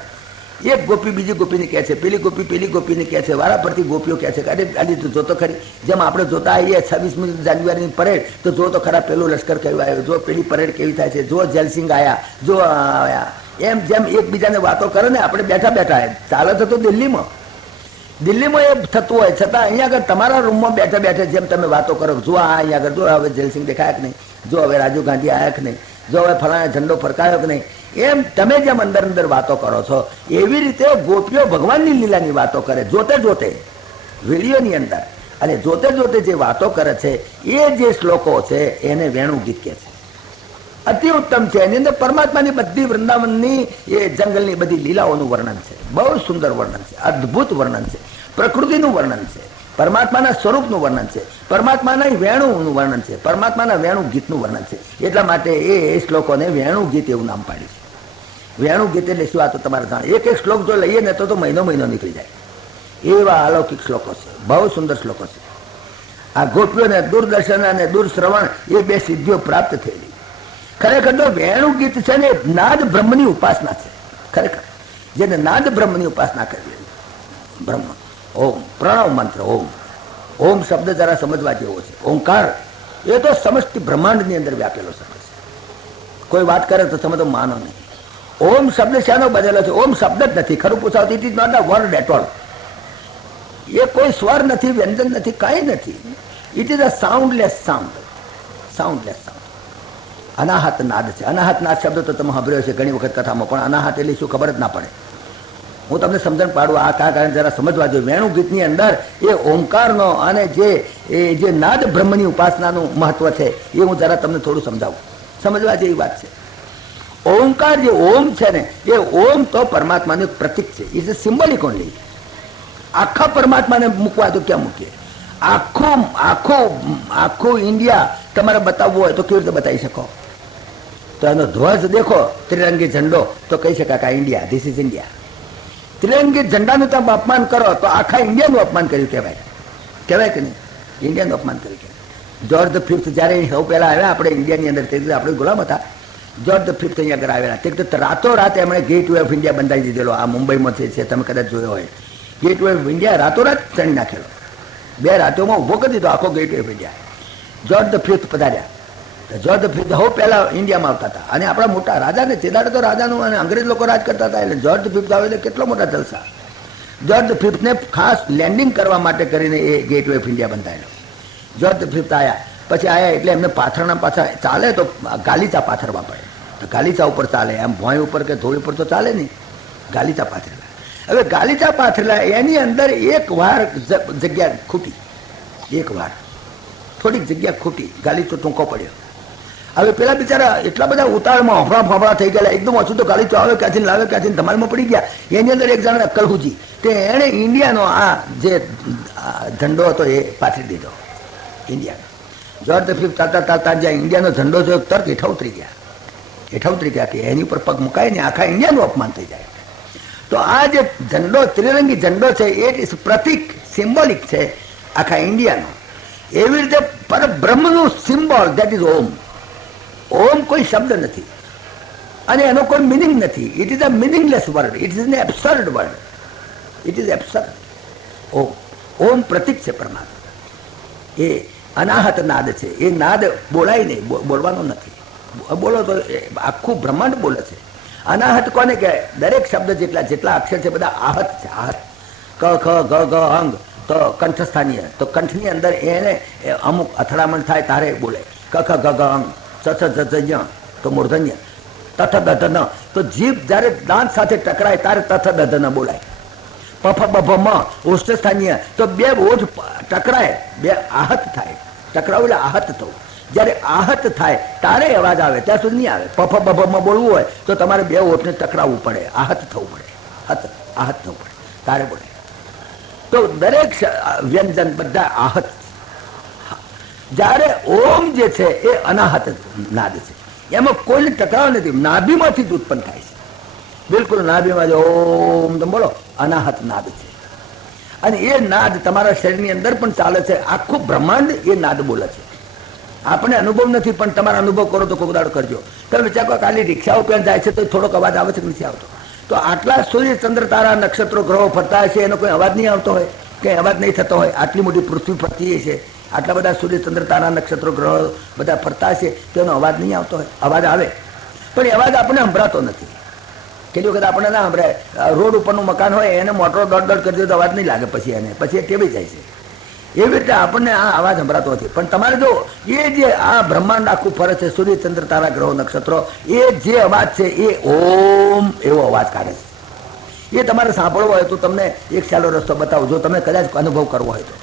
એક ગોપી બીજી ગોપીને કહે છે, પેલી ગોપી પેલી ગોપીને કહે છે, વારા પરથી ગોપીઓ કહે છે કે અરે આલી તું જોતો ખરી, જેમ આપણે જોતા આવીએ 26મી જાન્યુઆરીની પરેડ, તો જો તો ખરા પેલું લશ્કર કેવું આવ્યું, જો પેલી પરેડ કેવી થાય છે, જો જલસિંગ આવ્યા, જો આવ્યા, એમ જેમ એકબીજાને વાતો કરે ને આપણે બેઠા બેઠા ચાલે તો દિલ્હીમાં એ થતું હોય, છતાં અહીંયા આગળ તમારા રૂમમાં બેઠા બેઠા જેમ તમે વાતો કરો, જો આ અહીંયા આગળ જો હવે જયસિંહ દેખાયા કે નહીં, જો હવે રાજીવ ગાંધી આવ્યા કે નહીં, જો હવે ફલાણા ઝંડો ફરકાયો કે નહીં, એમ તમે જેમ અંદર અંદર વાતો કરો છો એવી રીતે ગોપીઓ ભગવાનની લીલાની વાતો કરે જોતે જોતે વિડીયોની અંદર. અને જોતે જોતે જે વાતો કરે છે એ જે શ્લોકો છે એને વેણુ ગીત કહે છે. અતિ ઉત્તમ છે. એની અંદર પરમાત્માની બધી વૃંદાવનની એ જંગલની બધી લીલાઓનું વર્ણન છે, બહુ સુંદર વર્ણન છે, અદ્ભુત વર્ણન છે, પ્રકૃતિનું વર્ણન છે, પરમાત્માના સ્વરૂપનું વર્ણન છે, પરમાત્માના વેણુનું વર્ણન છે, પરમાત્માના વેણુ ગીતનું વર્ણન છે. એટલા માટે એ શ્લોકોને વેણુ ગીત એવું નામ પાડ્યું છે. વેણુ ગીત એટલે શું? આ તો તમારે જાણ, એક એક શ્લોક જો લઈએ ને તો મહિનો મહિનો નીકળી જાય એવા અલૌકિક શ્લોકો છે, બહુ સુંદર શ્લોકો છે. આ ગોપીઓને દૂરદર્શન અને દૂરશ્રવણ એ બે સિદ્ધિઓ પ્રાપ્ત થયેલી. ખરેખર તો વેણુ ગીત છે ને નાદ બ્રહ્મની ઉપાસના છે. ખરેખર જેને નાદ બ્રહ્મની ઉપાસના કરવી, બ્રહ્મ ઓમ પ્રણવ મંત્ર, ઓમ શબ્દ જરા સમજવા જેવો છે. ઓમકાર એ તો સમસ્ત બ્રહ્માંડની અંદર વ્યાપેલો શબ્દ છે. કોઈ વાત કરે તો તમે તો માનો નહીં. ઓમ શબ્દ શાનો બનેલો છે? ઓમ શબ્દ જ નથી. ખરું પૂછાવ, it is not a word at all. એ કોઈ સ્વર નથી, વ્યંજન નથી, કાંઈ નથી. It is a soundless sound, soundless sound. અનાહત નાદ છે. અનાહત નાદ શબ્દ તો તમે સાંભળ્યો છે ઘણી વખત કથામાં, પણ અનાહત એટલે શું ખબર જ ના પડે. હું તમને સમજણ પાડું, આ કારણ જરા સમજવા જોઈએ. વેણુ ગીતની અંદર એ ઓમકારનો અને જે નાદ બ્રહ્મની ઉપાસનાનું મહત્વ છે એ હું જરા તમને થોડું સમજાવું. સમજવા જેવી વાત છે. ઓમકાર જે ઓમ છે ને એ ઓમ તો પરમાત્માનું એક પ્રતિક છે. It's a symbolic only. આખા પરમાત્માને મૂકવા તો ક્યાં મૂકીએ? આખું ઇન્ડિયા તમારે બતાવવું હોય તો કેવી રીતે બતાવી શકો? તો એનો ધ્વજ દેખો, ત્રિરંગી ઝંડો, તો કહી શકાય કે ઇન્ડિયા, ધીસ ઇઝ ઇન્ડિયા. ત્રિરંગી ઝંડાનું તમે અપમાન કરો તો આખા ઇન્ડિયાનું અપમાન કર્યું કહેવાય. કહેવાય કે નહીં? ઇન્ડિયાનું અપમાન કર્યું કહેવાય. જ્યોર્જ ધ ફિફ્થ જ્યારે સૌ પહેલા આવ્યા આપણે ઇન્ડિયાની અંદર, તે આપણે ગુલામ હતા. જ્યોર્જ ધ ફિફ્થ અહીંયા આગળ આવેલા, તે રાતોરાત એમણે ગેટ વે ઓફ ઇન્ડિયા બંધાવી દીધેલો. આ મુંબઈમાં છે, તમે કદાચ જોયો હોય. ગેટ વે ઓફ ઇન્ડિયા રાતોરાત ચણી નાખેલો. 2 રાતોમાં ઉભો કરી દીધો આખો gateway of India. George the fifth પધાર્યા. જ્યોર્જ ધ ફિફ્થ સૌ પહેલા ઇન્ડિયામાં આવતા હતા. અને આપણા મોટા રાજાને ચેદાડે તો રાજાનું અને અંગ્રેજ લોકો રાજ કરતા હતા, એટલે જ્યોર્જ ધ ફિફ્થ આવે એટલે કેટલો મોટા જલસા. જ્યોર્જ ધ ફિફ્થને ખાસ લેન્ડિંગ કરવા માટે કરીને એ ગેટ વે ઓફ ઇન્ડિયા બંધાયેલો. જ્યોર્જ ધ ફિફ્થ આવ્યા, પછી આવ્યા એટલે એમને પાથરના પાછા ચાલે તો ગાલીચા પાથરવા પડે. તો ગાલીચા ઉપર ચાલે, એમ ભોંય ઉપર કે ધોળી ઉપર તો ચાલે નહીં. ગાલીચા પાથરેલા. હવે ગાલીચા પાથરેલા એની અંદર એક વાર જગ્યા ખૂટી, એક વાર થોડીક જગ્યા ખૂટી, ગાલીચો ટૂંકો પડ્યો. હવે પેલા બિચારા એટલા બધા ઉતાળમાં હોફળા ફોફળા થઈ ગયેલા, એકદમ ઓછું તો ગાલીચો આવે ક્યાંથી લાવે ક્યાંથી ધમાલમાં પડી ગયા. એની અંદર એક જણાને અક્કલ હુજી, તે એણે ઇન્ડિયાનો આ જે ઝંડો હતો એ પાથરી દીધો. ઇન્ડિયાનો જ્યોર્જ ધ ફિફ્થ ચાલતા ચાલતા જ્યાં ઇન્ડિયાનો ઝંડો જો તરત હેઠા ઉતરી ગયા કે એની ઉપર પગ મુકાય ને આખા ઇન્ડિયાનું અપમાન થઈ જાય. તો આ જે ઝંડો, ત્રિરંગી ઝંડો છે એ પ્રતિક, સિમ્બોલિક છે આખા ઇન્ડિયાનો. એવી રીતે પરબ્રહ્મનું symbol that is Om. Om કોઈ શબ્દ નથી અને એનો કોઈ મિનિંગ નથી. It is a meaningless word, it is an absurd word, it is absurd. Om પ્રતિક છે પરમાત્મા. એ અનાહત નાદ છે. એ નાદ બોલાય નહીં, બોલવાનો નથી. બોલો તો આખું બ્રહ્માંડ બોલે છે. અનાહત કોને કહે? દરેક શબ્દ જેટલા અક્ષર છે બધા આહત છે. આહત, ક ખ ગ ગ અંગ તો કંઠસ્થાનીય, તો કંઠની અંદર એને અમુક અથડામણ થાય તારે બોલે. ક ખ ગ ગ અંગ, ચ છ જ જ ય તો મૂર્ધન્ય, તથ દધ ન તો જીભ જ્યારે દાંત સાથે ટકરાય ત્યારે તથ દધ ન બોલાય. પફ બફ મ ઉષ્ઠસ્થાનીય તો બે ઓઠ ટકરાય, બે આહત થાય. ટકરાવ એટલે આહત થવું. જ્યારે આહત થાય તારે અવાજ આવે, ત્યાં સુધી નહીં આવે. પફ બફમાં બોલવું હોય તો તમારે બે ઓઠને ટકરાવવું પડે, આહત થવું પડે, આહત થવું પડે તારે બોલે. તો દરેક વ્યંજન બધા આહત. જ્યારે ઓમ જે છે એ અનાહત નાદ છે, એમાં કોઈને ટકરાવ નથી, નાભીમાંથી જ ઉત્પન્ન થાય છે. બિલકુલ નાભીમાં જો ઓમ તમે બોલો, અનાહત નાદ છે. અને એ નાદ તમારા શરીરની અંદર પણ ચાલે છે, આખું બ્રહ્માંડ એ નાદ બોલે છે. આપણે અનુભવ નથી, પણ તમારો અનુભવ કરો તો કોઈ દાડો કરજો. તમે વિચારો ખાલી રિક્ષાઓ પણ જાય છે તો થોડોક અવાજ આવે છે કે નથી આવતો? તો આટલા સૂર્ય ચંદ્ર તારા નક્ષત્રો ગ્રહો ફરતા હશે, એનો કોઈ અવાજ નહીં આવતો હોય, કંઈ અવાજ નહીં થતો હોય? આટલી મોટી પૃથ્વી ફરતી છે, આટલા બધા સૂર્ય ચંદ્ર તારા નક્ષત્રો ગ્રહો બધા ફરતા હશે, તો એનો અવાજ નહીં આવતો હોય? અવાજ આવે, પણ એ અવાજ આપણને સંભળાતો નથી. કેટલી વખત આપણે ના સંભળાય. રોડ ઉપરનું મકાન હોય એને મોટરો દોડ કરી દે તો અવાજ નહીં લાગે, પછી એને પછી એ ટેવાઈ જાય છે. એવી રીતે આપણને આ અવાજ સંભળાતો નથી. પણ તમારે જો એ જે આ બ્રહ્માંડ આખું ફરે છે, સૂર્ય ચંદ્ર તારા ગ્રહો નક્ષત્રો, એ જે અવાજ છે એ ઓમ એવો અવાજ કાઢે છે. એ તમારે સાંભળવો હોય તો તમને એક સહેલો રસ્તો બતાવું, જો તમે કદાચ અનુભવ કરવો હોય તો.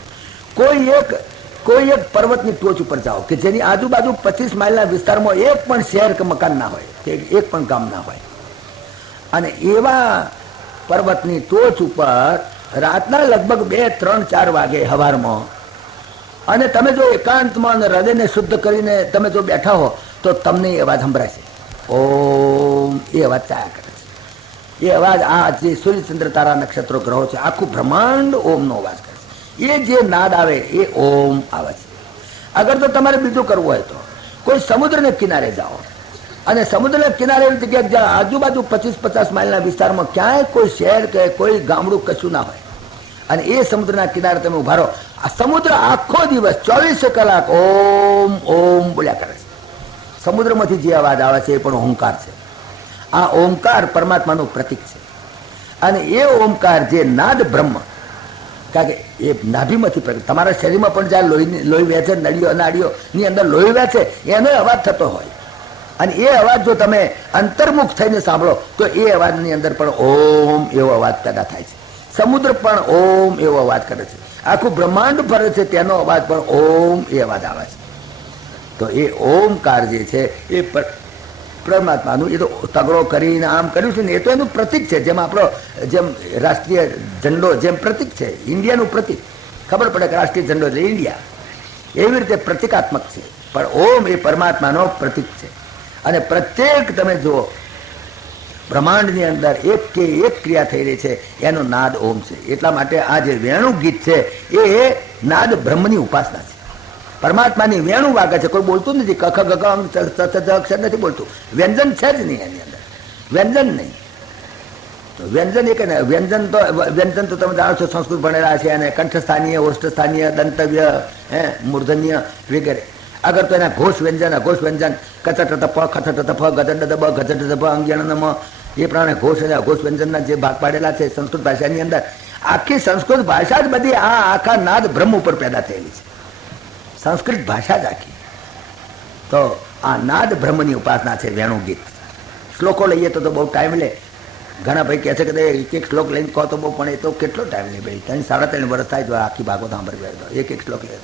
કોઈ એક પર્વતની ટોચ ઉપર જાઓ કે જેની આજુબાજુ 25 માઇલના વિસ્તારમાં એક પણ શહેર કે મકાન ના હોય, કે એક પણ ગામ ના હોય, અને એવા પર્વતની ટોચ ઉપર રાતના લગભગ 2, 3, 4 વાગે સવારમાં, અને તમે જો એકાંતમાં અને હૃદયને શુદ્ધ કરીને તમે જો બેઠા હો તો તમને એ અવાજ સંભળાય છે. ઓમ એ અવાજ ચાયા કરે છે. એ અવાજ આ જે સૂર્યચંદ્ર તારા નક્ષત્રો ગ્રહો છે, આખું બ્રહ્માંડ ઓમનો અવાજ કરે છે. એ જે નાદ આવે એ ઓમ આવે છે. અગર તો તમારે બીજું કરવું હોય તો કોઈ સમુદ્રને કિનારે જાઓ, અને સમુદ્રના કિનારે એવી જગ્યા જ્યાં આજુબાજુ 25-50 માઇલના વિસ્તારમાં ક્યાંય કોઈ શહેર કે કોઈ ગામડું કશું ના હોય, અને એ સમુદ્રના કિનારે તમે ઉભા રહો, આ સમુદ્ર આખો દિવસ 24 કલાક ઓમ ઓમ બોલ્યા કરે છે. સમુદ્રમાંથી જે અવાજ આવે છે એ પણ ઓમકાર છે. આ ઓમકાર પરમાત્માનું પ્રતીક છે. અને એ ઓમકાર જે નાદ બ્રહ્મ, કારણ કે એ નાભીમાંથી તમારા શરીરમાં પણ જ્યાં લોહી વહેંચે, નાડીઓની અંદર લોહી વહેંચે, એનો અવાજ થતો હોય. અને એ અવાજ જો તમે અંતર્મુખ થઈને સાંભળો તો એ અવાજની અંદર પણ ઓમ એવો અવાજ પેદા થાય છે. સમુદ્ર પણ ઓમ એવો અવાજ કરે છે. આખું બ્રહ્માંડ ફરે છે, તેનો અવાજ પણ ઓમ એ અવાજ આવે છે. તો એ ઓમકાર જે છે એ પરમાત્માનું, એ તો તગડો કરીને આમ કર્યું છે ને, એ તો એનું પ્રતીક છે. જેમ આપણો જેમ રાષ્ટ્રીય ઝંડો જેમ પ્રતીક છે, ઇન્ડિયાનું પ્રતીક, ખબર પડે કે રાષ્ટ્રીય ઝંડો એટલે ઇન્ડિયા, એવી રીતે પ્રતિકાત્મક છે. પણ ઓમ એ પરમાત્માનો પ્રતીક છે. અને પ્રત્યેક તમે જુઓ બ્રહ્માંડની અંદર એક કે એક ક્રિયા થઈ રહી છે, એનો નાદ ઓમ છે. એટલા માટે આ જે વેણુ ગીત છે એ નાદ બ્રહ્મની ઉપાસના છે. પરમાત્માની વેણુ વાગે છે, કોઈ બોલતું નથી, કખ ગગ અક્ષર નથી બોલતું, વ્યંજન છે જ નહીં એની અંદર, વ્યંજન નહીં. વ્યંજન એક વ્યંજન તો તમે જાણો છો, સંસ્કૃત ભણેલા છે, અને કંઠસ્થાનીય, ઓષ્ઠસ્થાનીય, દંતવ્ય, મૂર્ધન્ય વગેરે. અગર તો એના ઘોષ વ્યંજન, અઘોષ વ્યંજન, કચટ પ, ખચટ ફ, ગજટ બ, ગજટ બ, અંગ્યણમ, એ પ્રમાણે ઘોષ અને અઘોષ વ્યંજનના જે ભાગ પાડેલા છે સંસ્કૃત ભાષાની અંદર, આખી સંસ્કૃત ભાષા જ બધી આ આખા નાદ બ્રહ્મ ઉપર પેદા થયેલી છે. સંસ્કૃત ભાષા જ આખી. તો આ નાદ બ્રહ્મની ઉપાસના છે વેણુ ગીત. શ્લોકો લઈએ તો બહુ ટાઈમ લે. ઘણા ભાઈ કહે છે કે એક શ્લોક લઈને કહો તો બહુ, પણ એ તો કેટલો ટાઈમ લે ભાઈ, 3-3.5 વર્ષ થાય તો આખી ભાગવત સાંભળવી હોય તો એક શ્લોક લે.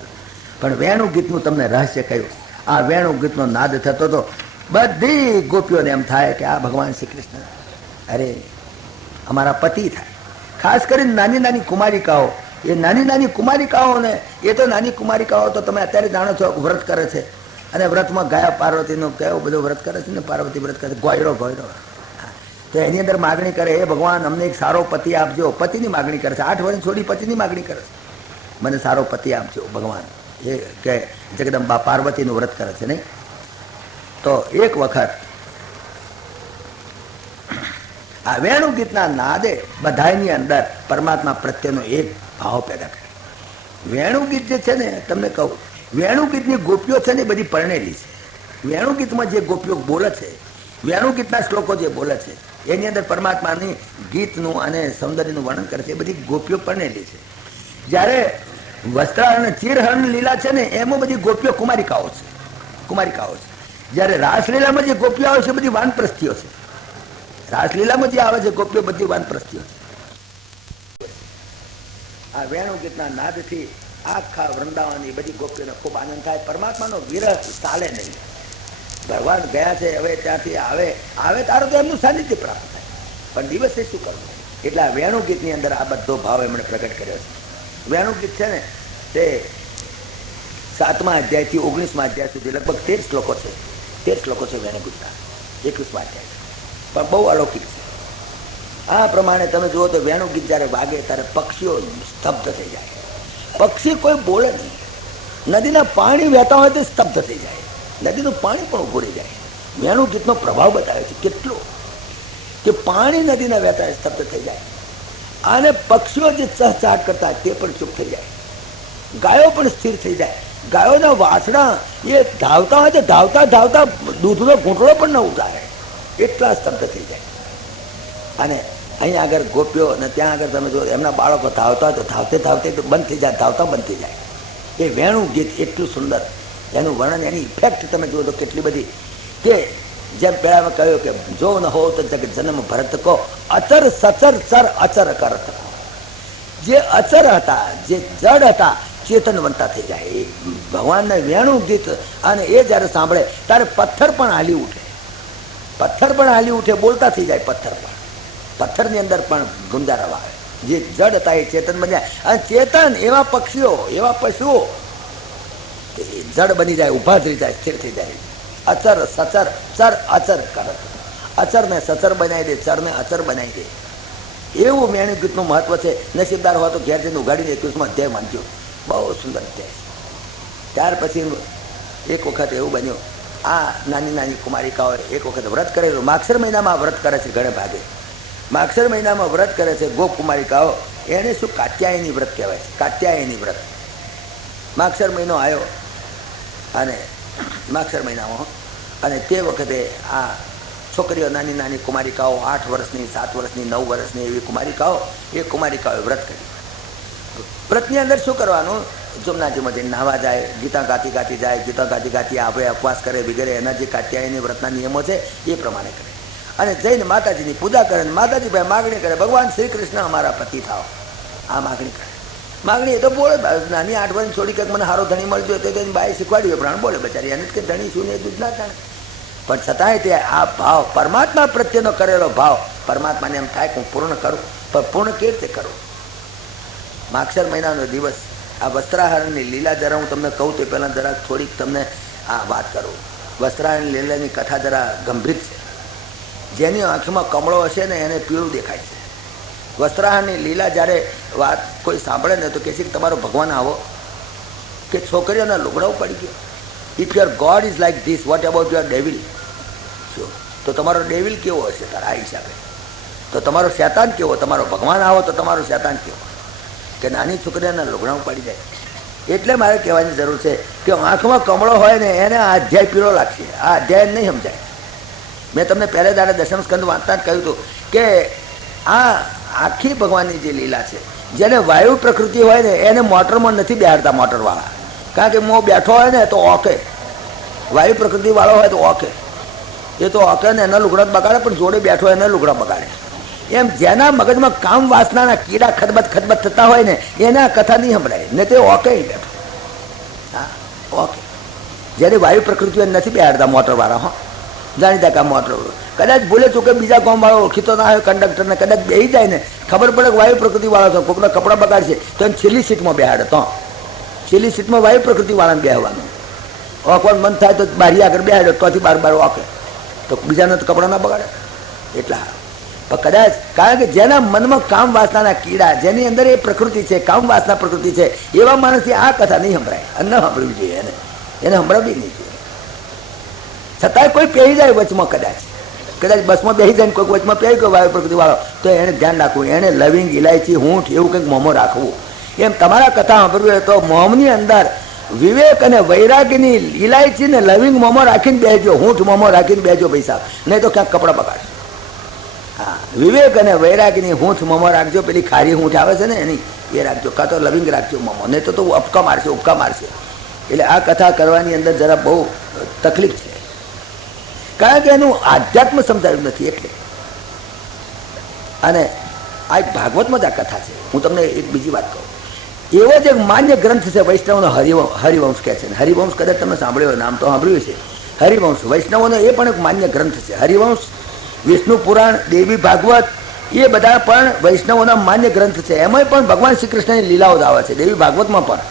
પણ વેણુ ગીતનું તમને રહસ્ય કહ્યું. આ વેણુ ગીતનો નાદ થતો તો બધી ગોપીઓને એમ થાય કે આ ભગવાન શ્રી કૃષ્ણ, અરે અમારા પતિ થાય. ખાસ કરીને નાની નાની કુમારિકાઓ, એ નાની નાની કુમારિકાઓને, એ તો નાની કુમારિકાઓ તો તમે અત્યારે જાણો છો વ્રત કરે છે, અને વ્રતમાં ગયા પાર્વતીનું કેવું બધું વ્રત કરે છે ને, પાર્વતી વ્રત કરે, ગોયડો તો એની અંદર માગણી કરે, એ ભગવાન અમને એક સારો પતિ આપજો. પતિની માગણી કરે છે, 8 વર્ષ છોડી પતિની માગણી કરે છે, મને સારો પતિ આપજો ભગવાન. એ કે જગદંબા પાર્વતીનું વ્રત કરે છે નહીં. તો એક વખત આ વેણુ ગીતના નાદે બધાની અંદર પરમાત્મા પ્રત્યેનો એક ભાવ પેદા કરે. વેણુ ગીત જે છે ને, તમને કહું, વેણુ ગીતની ગોપીઓ છે ને બધી પરણેલી છે. વેણુ ગીતમાં જે ગોપીઓ બોલે છે, વેણુ ગીતના શ્લોકો જે બોલે છે, એની અંદર પરમાત્માની ગીતનું અને સૌંદર્યનું વર્ણન કરે છે, એ બધી ગોપીઓ પરણેલી છે. જ્યારે વસ્ત્રાહરણ અને ચીરહરણ લીલા છે ને, એમાં બધી ગોપીઓ કુમારિકાઓ છે. જ્યારે રાસલીલામાં જે ગોપીઓ આવે છે બધી વાનપ્રસ્થીઓ છે. રાસલીલામાં જે આવે છે ગોપીઓ બધી વાનપ્રસ્થીઓ છે. આ વેણુ ગીતના નાદથી આખા વૃંદાવન એ બધી ગોપીઓને ખૂબ આનંદ થાય. પરમાત્માનો વિરહ ચાલે નહીં. ભગવાન ગયા છે, હવે ત્યાંથી આવે આવે તારો તો એમનું સાનિધ્ય પ્રાપ્ત થાય, પણ દિવસે શું કરવું? એટલે આ વેણુ ગીતની અંદર આ બધો ભાવ એમણે પ્રગટ કર્યો છે. વેણુ ગીત છે ને તે 7મા અધ્યાયથી 19મા અધ્યાય સુધી લગભગ 13 શ્લોકો છે. 13 શ્લોકો છે વેણુ ગીતના, 21મા અધ્યાય, પણ બહુ અલૌકિક છે. આ પ્રમાણે તમે જુઓ તો વેણુ ગીત જ્યારે વાગે ત્યારે પક્ષીઓ સ્તબ્ધ થઈ જાય. પક્ષી કોઈ બોલે નહીં. નદીના પાણી વહેતા હોય તો સ્તબ્ધ થઈ જાય, નદીનું પાણી પણ ઉભું રહી જાય. વેણુ ગીતનો પ્રભાવ બતાવે છે કેટલો, કે પાણી નદીના વહેતા સ્તબ્ધ થઈ જાય, અને પક્ષીઓ જે ચહચહાટ કરતા તે પણ ચૂપ થઈ જાય, ગાયો પણ સ્થિર થઈ જાય. ગાયોના વાછડા એ ધાવતા હોય તો ધાવતા ધાવતા દૂધનો ઘૂંટડો પણ ન ઉઠાય, એટલા સ્તબ્ધ થઈ જાય. અને અહીંયા આગળ ગોપીઓ અને ત્યાં આગળ તમે જો એમના બાળકો ધાવતા હોય તો ધાવતે ધાવતે બંધ થઈ જાય, ધાવતા બંધ થઈ જાય. એ વેણુ ગીત એટલું સુંદર, એનું વર્ણન, એની ઇફેક્ટ તમે જુઓ તો કેટલી બધી, કે જેમ પહેલામાં કહ્યું કે જો ન હો તો જગ જન્મ ભરત કો અચર સચર ચર અચર કરત. જે અચર હતા, જે જડ હતા, ચેતનવંતા થઈ જાય. એ ભગવાનના વેણુ ગીત અને એ જ્યારે સાંભળે ત્યારે પથ્થર પણ હાલી ઉઠે, પથ્થર પણ હાલી ઉઠે, બોલતા થઈ જાય પથ્થર પણ. પથ્થરની અંદર પણ ગુંજારા આવે. જે જડ હતા એ ચેતન બન્યા, અને ચેતન એવા પક્ષીઓ, એવા પશુઓ જડ બની જાય, ઉભા થઈ જાય, સ્થિર થઈ જાય. અચર સચર ચર અચર કરત. અચરને સચર બનાવી દે, ચરને અચર બનાવી દે. એવું વેણુ ગીતનું મહત્વ છે. નસીબદાર હોય તો ઘેર જઈને ઉગાડીને 21મો અધ્યાય વાંચ્યો, બહુ સુંદર અધ્યાય. ત્યાર પછી એક વખત એવું બન્યું, આ નાની નાની કુમારિકાઓએ એક વખત વ્રત કરેલું. માગસર મહિનામાં વ્રત કરે છે ઘણે ભાગે. માગસર મહિનામાં વ્રત કરે છે ગોપ કુમારિકાઓ. એને શું કાત્યાયની વ્રત કહેવાય છે, કાત્યાયની વ્રત. માગસર મહિનો આવ્યો અને માગસર મહિનામાં, અને તે વખતે આ છોકરીઓ નાની નાની કુમારિકાઓ 8 વર્ષની, 7 વર્ષની, 9 વર્ષની એવી કુમારિકાઓ, એ કુમારિકાઓએ વ્રત કર્યું. વ્રતની અંદર શું કરવાનું? જમનાજીમાં જઈને નાહવા જાય, ગીતા ગાતી ગાતી જાય, ગીતા ગાતી ગાતી આપણે ઉપવાસ કરે વગેરે, એના જે કાત્યાયની વ્રતના નિયમો છે એ પ્રમાણે કરે. અને જઈને માતાજીની પૂજા કરે, માતાજી ભાઈ માગણી કરે, ભગવાન શ્રી કૃષ્ણ અમારા પતિ થાવ, આ માગણી કરે. માગણી એ તો બોલે, નાની 8 વર્ષની છોડી કંઈક મને સારો ધણી મળજો તો એની બાઈ શીખવાડ્યું, પ્રાણ બોલે બચારી, એને જ કે ધણી શું ને દૂધ ના જાણે. પણ છતાંય તે આ ભાવ, પરમાત્મા પ્રત્યેનો કરેલો ભાવ, પરમાત્માને એમ થાય કે હું પૂર્ણ કરું, પણ પૂર્ણ કેવી રીતે કરું? માગસર મહિનાનો દિવસ, આ વસ્ત્રાહરણની લીલા જરા હું તમને કહું તે પહેલાં જરા થોડીક તમને આ વાત કરું. વસ્ત્રાહરણ લીલાની કથા જરા ગંભીર છે. જેની આંખમાં કમળો હશે ને એને પીળું દેખાય છે. વસ્ત્રાહરણની લીલા જ્યારે વાત કોઈ સાંભળે ને તો કહે છે કે તમારો ભગવાન આવો, કે છોકરીઓના લુગડાઓ પડી ગયો. If your God is like this, what about your devil? શું તો તમારો ડેવિલ કેવો હશે તારા આ હિસાબે? તો તમારો શેતાન કેવો? તમારો ભગવાન આવો તો તમારો શેતાન કેવો? કે નાની છોકરીઓના લુગડાઓ પડી જાય. એટલે મારે કહેવાની જરૂર છે કે આંખમાં કમળો હોય ને એને આ અધ્યાય પીળો લાગશે, આ અધ્યાય નહીં સમજાય. મેં તમને પહેલે દાડે દશમ સ્કંદ વાંચતા જ કહ્યું હતું કે આ આખી ભગવાનની જે લીલા છે, જેને વાયુ પ્રકૃતિ હોય ને એને મોટરમાં નથી બેહાડતા મોટરવાળા, કારણ કે મોં બેઠો હોય ને તો ઓકે, વાયુ પ્રકૃતિવાળો હોય તો ઓકે, એ તો ઓકે ને એના લુગડા બગાડે, પણ જોડે બેઠો એના લુગડા બગાડે. એમ જેના મગજમાં કામ વાસનાના કીડા ખદબત ખદબત થતા હોય ને એના કથા નહીં સંભળાય, ને તે ઓકે બેઠો. હા ઓકે, જેની વાયુ પ્રકૃતિ નથી બેહાડતા મોટરવાળા. હા જાણીતા કામ મોટર કદાચ ભૂલે ચૂકે બીજા ગામવાળો ઓળખીતો ના હોય કંડક્ટરને, કદાચ બેસી જાય ને ખબર પડે કે વાયુ પ્રકૃતિવાળો છે, કોઈકના કપડાં બગાડશે તો એમ છેલ્લી સીટમાં બેહાડે. તો છેલ્લી સીટમાં વાયુ પ્રકૃતિવાળાને બેહવાનું. ઓકવાનું મન થાય તો બારી આગળ બેહાડે, તોથી બાર ઓકે, તો બીજાને તો કપડાં ના બગાડે. એટલા પણ કદાચ કારણ કે જેના મનમાં કામ વાસનાના કીડા, જેની અંદર એ પ્રકૃતિ છે, કામ વાસના પ્રકૃતિ છે, એવા માણસથી આ કથા નહીં સંભળાય, અને ન સાંભળવી જોઈએ, એને સંભળાવવી નહીં જોઈએ. છતાંય કોઈ પહેરી જાય વચમાં, કદાચ બસમાં બેસી જાય ને કોઈક વચમાં પહેરી ગયો વાયુ પ્રકૃતિવાળો, તો એને ધ્યાન રાખવું, એને લવિંગ, ઇલાયચી, હૂંઠ એવું કંઈક મોંમાં રાખવું. એમ તમારા કથા સાંભળવી હોય તો મોંની અંદર વિવેક અને વૈરાગીની ઇલાયચી ને લવિંગ મોંમાં રાખીને બેસજો, હૂંઠ મોંમાં રાખીને બેસજો પૈસા, નહીં તો ક્યાંક કપડાં બગાડશે. હા, વિવેક અને વૈરાગીની હૂંઠ મોંમાં રાખજો, પેલી ખારી હૂંઠ આવે છે ને એની એ રાખજો, કાં તો લવિંગ રાખજો મોંમાં, નહીં તો ઉપકા મારશે. એટલે આ કથા કરવાની અંદર જરા બહુ તકલીફ છે, કારણ કે એનું આધ્યાત્મ સમજાયું નથી એટલે. અને આ એક ભાગવતમાં જ આ કથા છે. હું તમને એક બીજી વાત કહું એવો જ એક માન્ય ગ્રંથ છે વૈષ્ણવનો હરિવંશ કહે છે. હરિવંશ કદાચ તમે સાંભળ્યો, નામ તો સાંભળ્યું છે. હરિવંશ વૈષ્ણવોનો એ પણ એક માન્ય ગ્રંથ છે. હરિવંશ, વિષ્ણુ પુરાણ, દેવી ભાગવત એ બધા પણ વૈષ્ણવોના માન્ય ગ્રંથ છે. એમાં પણ ભગવાન શ્રી કૃષ્ણની લીલાઓ જ આવે છે. દેવી ભાગવતમાં પણ,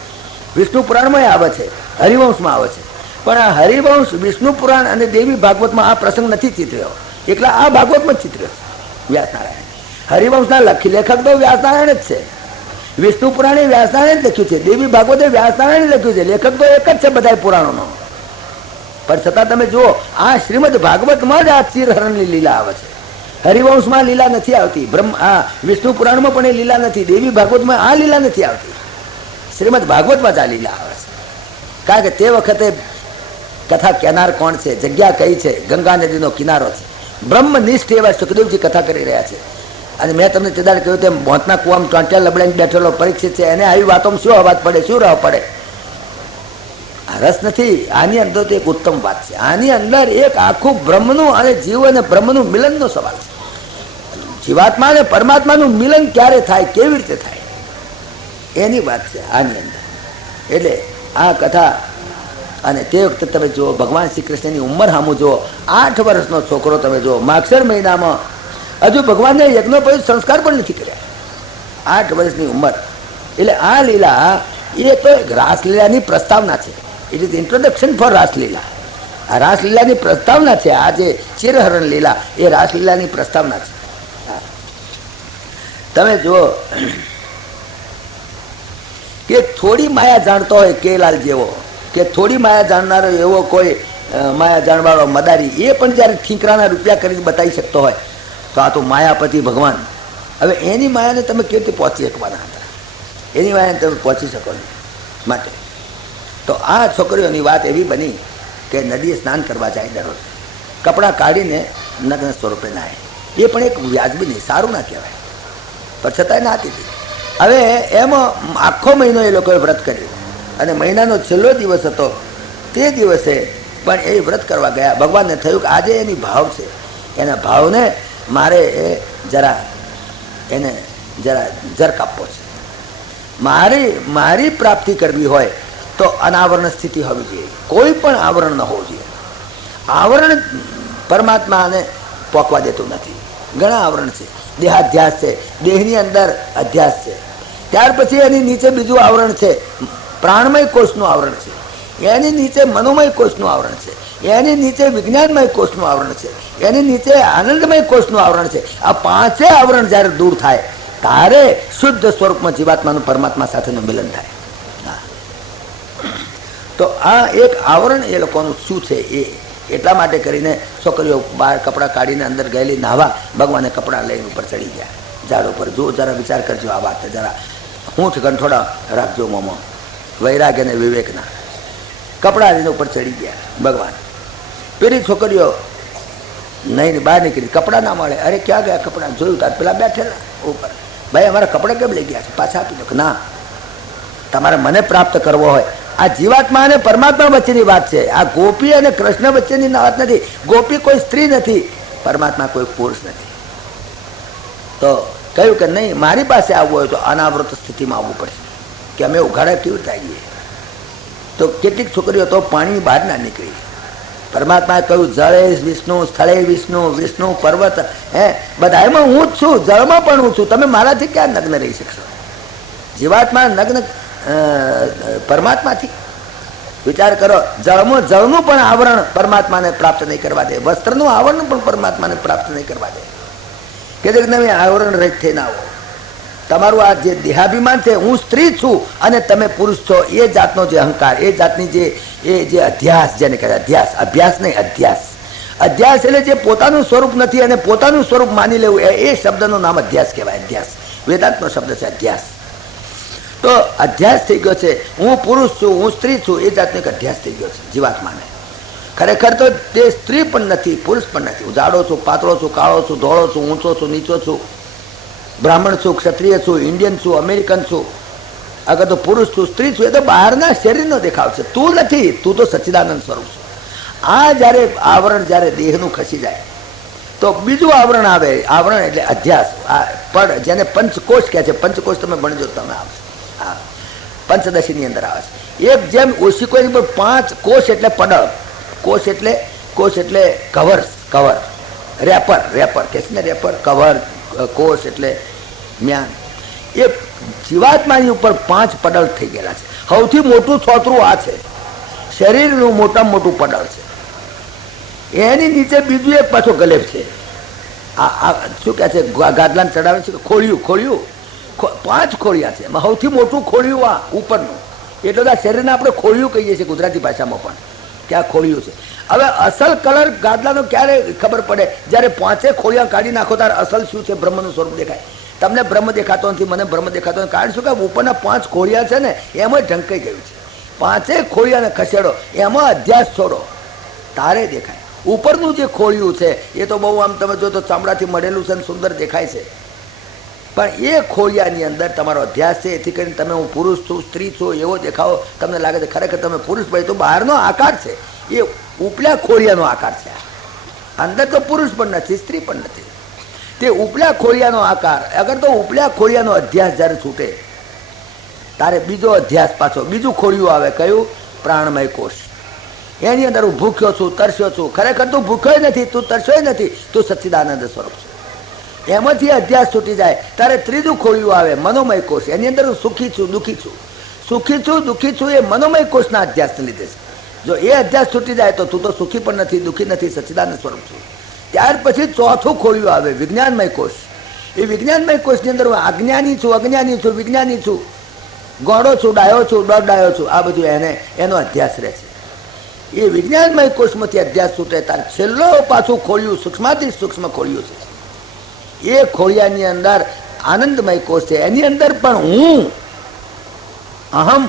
વિષ્ણુ પુરાણમાં આવે છે, હરિવંશમાં આવે છે. પણ આ હરિવંશ, વિષ્ણુ પુરાણ અને દેવી ભાગવતમાં આ પ્રસંગ નથી ચિતર્યો. એકલા આ ભાગવતમાં જ ચિતર્યો વ્યાસનારાયણ. હરિવંશના લેખક તો વ્યાસનારાયણ જ છે. વિષ્ણુ પુરાણે વ્યાસનારાયણ લખ્યું છે, દેવી ભાગવતે વ્યાસનારાયણ લખ્યું છે. લેખક તો એક જ છે બધા પુરાણોનો. પણ છતાં તમે જુઓ, આ શ્રીમદ ભાગવતમાં જ આ ચિરહરણની લીલા આવે છે. હરિવંશમાં લીલા નથી આવતી. આ વિષ્ણુ પુરાણમાં પણ એ લીલા નથી. દેવી ભાગવતમાં આ લીલા નથી આવતી. શ્રીમદ ભાગવતમાં જ આ લીલા આવે છે. કારણ કે તે વખતે કથા કહેનાર કોણ છે, જગ્યા કઈ છે, ગંગા નદીનો કિનારો છે. બ્રહ્મનિષ્ઠ એવા સુખદેવજી કથા કરી રહ્યા છે. અને મેં તમને તે દાડે કહ્યું તેમ મોતના કુવામાં ટોંટિયા લબડાઈને બેઠેલો પરીક્ષિત છે, એને આવી વાતોમાં શું અવાજ પડે, શું રહ પડે? આ રસ નથી. આની અંદર તો એક ઉત્તમ વાત છે. આની અંદર એક આખું બ્રહ્મનું અને જીવ અને બ્રહ્મનું મિલનનો સવાલ છે. જીવાત્મા અને પરમાત્માનું મિલન ક્યારે થાય, કેવી રીતે થાય, એની વાત છે આની અંદર. એટલે આ કથા, અને તે વખતે તમે જુઓ ભગવાન શ્રી કૃષ્ણની ઉંમર સામું જુઓ, 8 વર્ષનો છોકરો તમે જુઓ, માગસર મહિનામાં હજુ ભગવાનને યજ્ઞોપવિત સંસ્કાર પણ નથી કર્યા, 8 વર્ષની ઉંમર. એટલે આ લીલા એ તો રાસલીલાની પ્રસ્તાવના છે. ઇટ ઇઝ ઇન્ટ્રોડક્શન ફોર રાસલીલા. આ રાસલીલાની પ્રસ્તાવના છે. આ જે ચિરહરણ લીલા એ રાસલીલાની પ્રસ્તાવના છે. તમે જુઓ કે થોડી માયા જાણતો હોય કેલાલ જેવો, કે થોડી માયા જાણનારો એવો કોઈ માયા જાણવાળો મદારી, એ પણ જ્યારે ઠીકરાના રૂપિયા કરીને બતાવી શકતો હોય તો આ તો માયાપતિ ભગવાન. હવે એની માયાને તમે કેવી રીતે પહોંચી શકવાના હતા? એની માયાને તમે પહોંચી શકો નહીં. માટે તો આ છોકરીઓની વાત એવી બની કે નદીએ સ્નાન કરવા જાય દરરોજ, કપડાં કાઢીને નગ્ન સ્વરૂપે નાય. એ પણ એક વ્યાજબી નહીં, સારું ના કહેવાય, પણ છતાંય નાતી હતી. હવે એમાં આખો મહિનો એ લોકોએ વ્રત કર્યું, અને મહિનાનો છેલ્લો દિવસ હતો. તે દિવસે પણ એ વ્રત કરવા ગયા. ભગવાનને થયું કે આજે એની ભાવ છે, એના ભાવને મારે એને જરા જર્ક આપવો છે. મારી પ્રાપ્તિ કરવી હોય તો અનાવરણ સ્થિતિ હોવી જોઈએ. કોઈ પણ આવરણ ન હોવું જોઈએ. આવરણ પરમાત્માને પોકવા દેતું નથી. ઘણા આવરણ છે. દેહાધ્યાસ છે, દેહની અંદર અધ્યાસ છે. ત્યાર પછી એની નીચે બીજું આવરણ છે, પ્રાણમય કોષનું આવરણ છે. એની નીચે મનોમય કોષનું આવરણ છે. એની નીચે વિજ્ઞાનમય કોષનું આવરણ છે. એની નીચે આનંદમય કોષનું આવરણ છે. આ 5 આવરણ જ્યારે દૂર થાય ત્યારે શુદ્ધ સ્વરૂપમાં જીવાત્માનું પરમાત્મા સાથેનું મિલન થાય. તો આ એક આવરણ એ લોકોનું શું છે એ એટલા માટે કરીને છોકરીઓ બહાર કપડાં કાઢીને અંદર ગયેલી નાહવા, ભગવાને કપડાં લઈને ઉપર ચડી ગયા ઝાડ ઉપર. જો જરા વિચાર કરજો આ વાત, જરા ઊંઠ ગંઠોડા રાખજો મોમાં, વૈરાગ્ય અને વિવેકના. કપડાં લઈને ઉપર ચડી ગયા ભગવાન. પેલી છોકરીઓ નહીં બહાર નીકળી, કપડાં ના મળે. અરે ક્યાં ગયા કપડાં? જોયું તાર પેલા બેઠેલા ઉપર. ભાઈ અમારા કપડાં કેમ લઈ ગયા છે? પાછા આપી દો. ના, તમારે મને પ્રાપ્ત કરવો હોય, આ જીવાત્મા અને પરમાત્મા વચ્ચેની વાત છે. આ ગોપી અને કૃષ્ણ વચ્ચેની વાત નથી. ગોપી કોઈ સ્ત્રી નથી, પરમાત્મા કોઈ પુરુષ નથી. તો કહ્યું કે નહીં, મારી પાસે આવવું હોય તો અનાવૃત સ્થિતિમાં આવવું પડશે, કે અમે ઉઘાડા કેવી રીતે આવીએ? તો કેટલીક છોકરીઓ તો પાણી બહાર ના નીકળી. પરમાત્માએ કહ્યું જળે વિષ્ણુ, સ્થળે વિષ્ણુ, વિષ્ણુ પર્વત, બધામાં હું જ છું, જળમાં પણ હું છું. તમે મારાથી ક્યાં નગ્ન રહી શકશો? જીવાત્મા નગ્ન પરમાત્માથી. વિચાર કરો, જળનું પણ આવરણ પરમાત્માને પ્રાપ્ત નહીં કરવા દે, વસ્ત્રનું આવરણ પણ પરમાત્માને પ્રાપ્ત નહીં કરવા દે. કે તમે આવરણ રહિત થઈને આવો. તમારું આ જે દેહાભિમાન છે, હું સ્ત્રી છું અને તમે પુરુષ છો, એ જાતનો જે અહંકાર, એ જાતની જે અધ્યાસ, જેને કહેવાય અધ્યાસ, અભ્યાસ નહીં અધ્યાસ. અધ્યાસ એટલે જે પોતાનું સ્વરૂપ નથી અને પોતાનું સ્વરૂપ માની લેવું, એ શબ્દનું નામ અધ્યાસ કહેવાય. અધ્યાસ વેદાંતનો શબ્દ છે, અધ્યાસ. તો અધ્યાસ થઈ ગયો છે. હું પુરુષ છું, હું સ્ત્રી છું, એ જાતનો એક અધ્યાસ થઈ ગયો છે જીવાત્માને. ખરેખર તો તે સ્ત્રી પણ નથી, પુરુષ પણ નથી. હું જાડો છું, પાતળો છું, કાળો છું, ધોળો છું, ઊંચો છું, નીચો છું, બ્રાહ્મણ છું, ક્ષત્રિય છું, ઇન્ડિયન છું, અમેરિકન છું, અગર તો પુરુષ છું, સ્ત્રી છું, એ તો બહારના શરીરનો દેખાવ છે. તું નથી, તું તો સચ્ચિદાનંદ સ્વરૂપ છે. આ જ્યારે આવરણ જ્યારે દેહનું ખસી જાય તો બીજું આવરણ આવે. આવરણ એટલે અધ્યાસ. પણ જેને પંચકોશ કહે છે, પંચકોશ તમે ભણજો તમે આવશે. હા, પંચદશીની અંદર આવે છે. એક જેમ ઓશિકોની પર 5 કોષ એટલે પડળ, કોષ એટલે કવર, રેપર કે છે ને, રેપર, કવર, કોષ એટલે મ્યાન. એ જીવાત્માની ઉપર 5 પડળ થઈ ગયેલા છે. સૌથી મોટું છોતરું આ છે, શરીરનું મોટામાં મોટું પડળ છે. એની નીચે બીજું એક પાછો ગલેબ છે. આ શું કહે છે, ગાદલાને ચડાવે છે, ખોળિયું 5 ખોળિયા છે. એમાં સૌથી મોટું ખોળિયું આ ઉપરનું, એટલે તો આ શરીરને આપણે ખોળિયું કહીએ છીએ ગુજરાતી ભાષામાં પણ, કે આ ખોળિયું છે. હવે અસલ કલર ગાદલાનો ક્યારે ખબર પડે? જ્યારે 5 ખોળિયા કાઢી નાખો ત્યારે અસલ શું છે, બ્રહ્મનું સ્વરૂપ દેખાય. તમને બ્રહ્મ દેખાતો નથી, મને બ્રહ્મ દેખાતો નથી. કારણ શું કે ઉપરના 5 ખોળિયા છે ને એમાં ઢંકાઈ ગયું છે. 5 ખોળિયાને ખસેડો, એમાં અધ્યાસ છોડો, તારે દેખાય. ઉપરનું જે ખોળિયું છે એ તો બહુ આમ તમે જો તો ચામડાથી મળેલું છે ને સુંદર દેખાય છે, પણ એ ખોળિયાની અંદર તમારો અધ્યાસ છે. એથી કરીને તમે હું પુરુષ છું, સ્ત્રી છું એવો દેખાવો તમને લાગે છે. ખરેખર તમે પુરુષ ભાઈ તો બહારનો આકાર છે, એ ઉપલા ખોળિયાનો આકાર છે. અંદર તો પુરુષ પણ નથી, સ્ત્રી પણ નથી. તે ઉપલા ખોળિયાનો આકાર. અગર તો ઉપલા ખોળિયાનો અધ્યાસ જ્યારે છૂટે તારે બીજો અધ્યાસ પાછો, બીજું ખોળિયું આવે. કયું? પ્રાણમય કોષ. એની અંદર હું ભૂખ્યો છું, તરસ્યો છું. ખરેખર તું ભૂખ્યો નથી, તું તરસ્યો નથી, તું સચ્ચિદાનંદ સ્વરૂપ છે. એમાંથી અધ્યાસ છૂટી જાય ત્યારે ત્રીજું ખોળિયું આવે, મનોમય કોષ. એની અંદર હું સુખી છું, દુઃખી છું. સુખી છું, દુઃખી છું એ મનોમય કોષના અધ્યાસને લીધે છે. જો એ અધ્યાસ છૂટી જાય તો તું તો સુખી પણ નથી, દુઃખી નથી, સચ્ચિદાનંદ સ્વરૂપ છું. ત્યાર પછી ચોથું ખોળિયું આવે, વિજ્ઞાનમય કોષ. એ વિજ્ઞાનમય કોષની અંદર હું અજ્ઞાની છું, વિજ્ઞાની છું, ગોળો છું, ડાયો છું, દોઢ ડાયો છું. આ બધું એનો અધ્યાસ રહે છે. એ વિજ્ઞાનમય કોષમાંથી અધ્યાસ છૂટે ત્યારે છેલ્લો પાછું ખોળિયું, સૂક્ષ્માથી સૂક્ષ્મ ખોળિયું છે. એ ખોળિયાની અંદર આનંદમય કોષ છે. એની અંદર પણ હું, અહમ,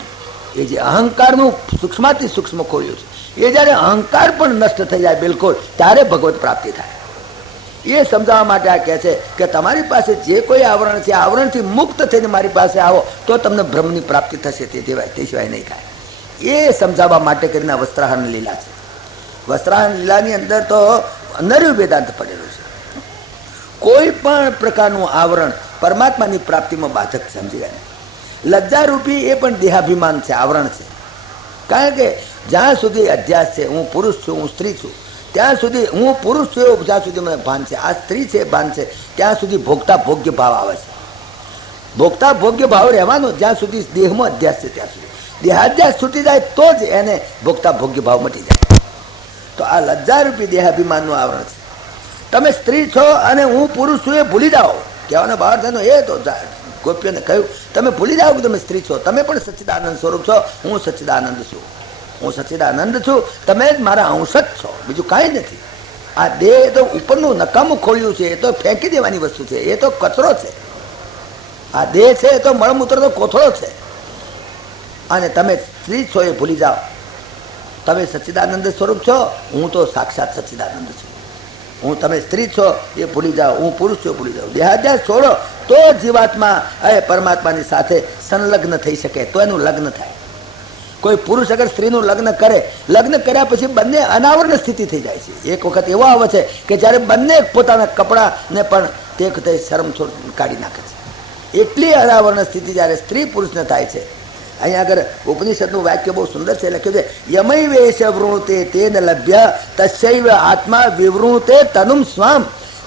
એ જે અહંકારનું સૂક્ષ્માથી સૂક્ષ્મ ખોળિયું છે, એ જ્યારે અહંકાર પણ નષ્ટ થઈ જાય બિલકુલ, ત્યારે ભગવત પ્રાપ્તિ થાય. એ સમજાવવા માટે આ કહે છે કે તમારી પાસે જે કોઈ આવરણ છે, આવરણથી મુક્ત થઈને મારી પાસે આવો તો તમને બ્રહ્મની પ્રાપ્તિ થશે, તે સિવાય નહીં થાય. એ સમજાવવા માટે કરીને વસ્ત્રાહરણ લીલા છે. વસ્ત્રાહરણ લીલાની અંદર તો નર્યું વેદાંત પડેલું છે. કોઈ પણ પ્રકારનું આવરણ પરમાત્માની પ્રાપ્તિમાં બાધક સમજી ગયા. લજ્જારૂપી એ પણ દેહાભિમાન છે, આવરણ છે. કારણ કે જ્યાં સુધી અધ્યાસ છે, હું પુરુષ છું, હું સ્ત્રી છું, ત્યાં સુધી હું પુરુષ છું એવું જ્યાં સુધી મને ભાન છે, આ સ્ત્રી છે ભાન છે, ત્યાં સુધી ભોગતા ભોગ્ય ભાવ આવે છે. ભોગતા ભોગ્ય ભાવ રહેવાનો જ્યાં સુધી દેહમાં અધ્યાસ છે, ત્યાં સુધી. દેહાધ્યાસ છૂટી જાય તો જ એને ભોગતા ભોગ્ય ભાવ મટી જાય. તો આ લજ્જારૂપી દેહાભિમાનનું આવરણ છે. તમે સ્ત્રી છો અને હું પુરુષ છું એ ભૂલી જાઓ. કહેવાનો બહાર થયો એ તો ગોપીઓને કહ્યું, તમે ભૂલી જાઓ કે તમે સ્ત્રી છો, તમે પણ સચ્ચિદાનંદ સ્વરૂપ છો, હું સચ્ચિદાનંદ છું. હું સચ્ચિદાનંદ છું, તમે જ મારા અંશ જ છો, બીજું કાંઈ નથી. આ દેહ તો ઉપરનું નકામું ખોળ્યું છે, એ તો ફેંકી દેવાની વસ્તુ છે, એ તો કચરો છે. આ દેહ છે એ તો મળમૂત્રનો કોથળો છે. અને તમે સ્ત્રી છો એ ભૂલી જાઓ. તમે સચ્ચિદાનંદ સ્વરૂપ છો, હું તો સાક્ષાત સચ્ચિદાનંદ છું. તમે સ્ત્રી છો એ ભૂલી જાઓ, હું પુરુષ છું ભૂલી જાઓ. દેહાધ્યાસ છોડો તો જીવાત્મા એ પરમાત્માની સાથે સંલગ્ન થઈ શકે, તો એનું લગ્ન થાય. કોઈ પુરુષ અગર સ્ત્રીનું લગ્ન કરે, લગ્ન કર્યા પછી બંને અનાવરણ સ્થિતિ થઈ જાય છે. એક વખત એવો આવે છે કે જ્યારે બંને પોતાના કપડાને પણ તે વખતે શરમ કાઢી નાખે છે. એટલી અનાવરણ સ્થિતિ જ્યારે સ્ત્રી પુરુષને થાય છે. અહીંયા આગળ ઉપનિષદનું વાક્ય બહુ સુંદર છે, લખ્યું છે યમૈ વેશ વૃણુતે તેન લભ્ય તસ્યૈવ આત્મા વિવૃણુતે તનુમ સ્વામ.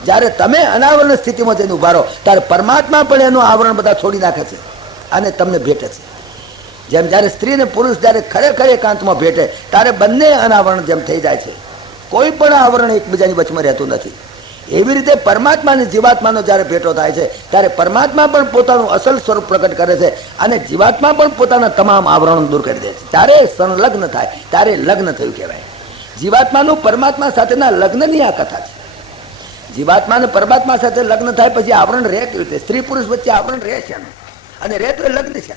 જ્યારે તમે અનાવરણ સ્થિતિમાં જઈને ઉભા રહો ત્યારે પરમાત્મા પણ એનું આવરણ બધા છોડી નાખે છે અને તમને ભેટે છે. જેમ જ્યારે સ્ત્રી અને પુરુષ જ્યારે ખરેખર એકાંતમાં ભેટે ત્યારે બંને અનાવરણ જેમ થઈ જાય છે, કોઈ પણ આવરણ એકબીજાની વચમાં રહેતું નથી. એવી રીતે પરમાત્મા અને જીવાત્માનો જ્યારે ભેટો થાય છે ત્યારે પરમાત્મા પણ પોતાનું અસલ સ્વરૂપ પ્રકટ કરે છે અને જીવાત્મા પણ પોતાના તમામ આવરણો દૂર કરી દે છે. ત્યારે સંલગ્ન થાય, ત્યારે લગ્ન થયું કહેવાય. જીવાત્માનું પરમાત્મા સાથેના લગ્નની આ કથા છે. જીવાત્મા અને પરમાત્મા સાથે લગ્ન થાય પછી આવરણ રહે કેવી રીતે? સ્ત્રી પુરુષ વચ્ચે આવરણ રહે છે અને રહે તો લગ્ન છે.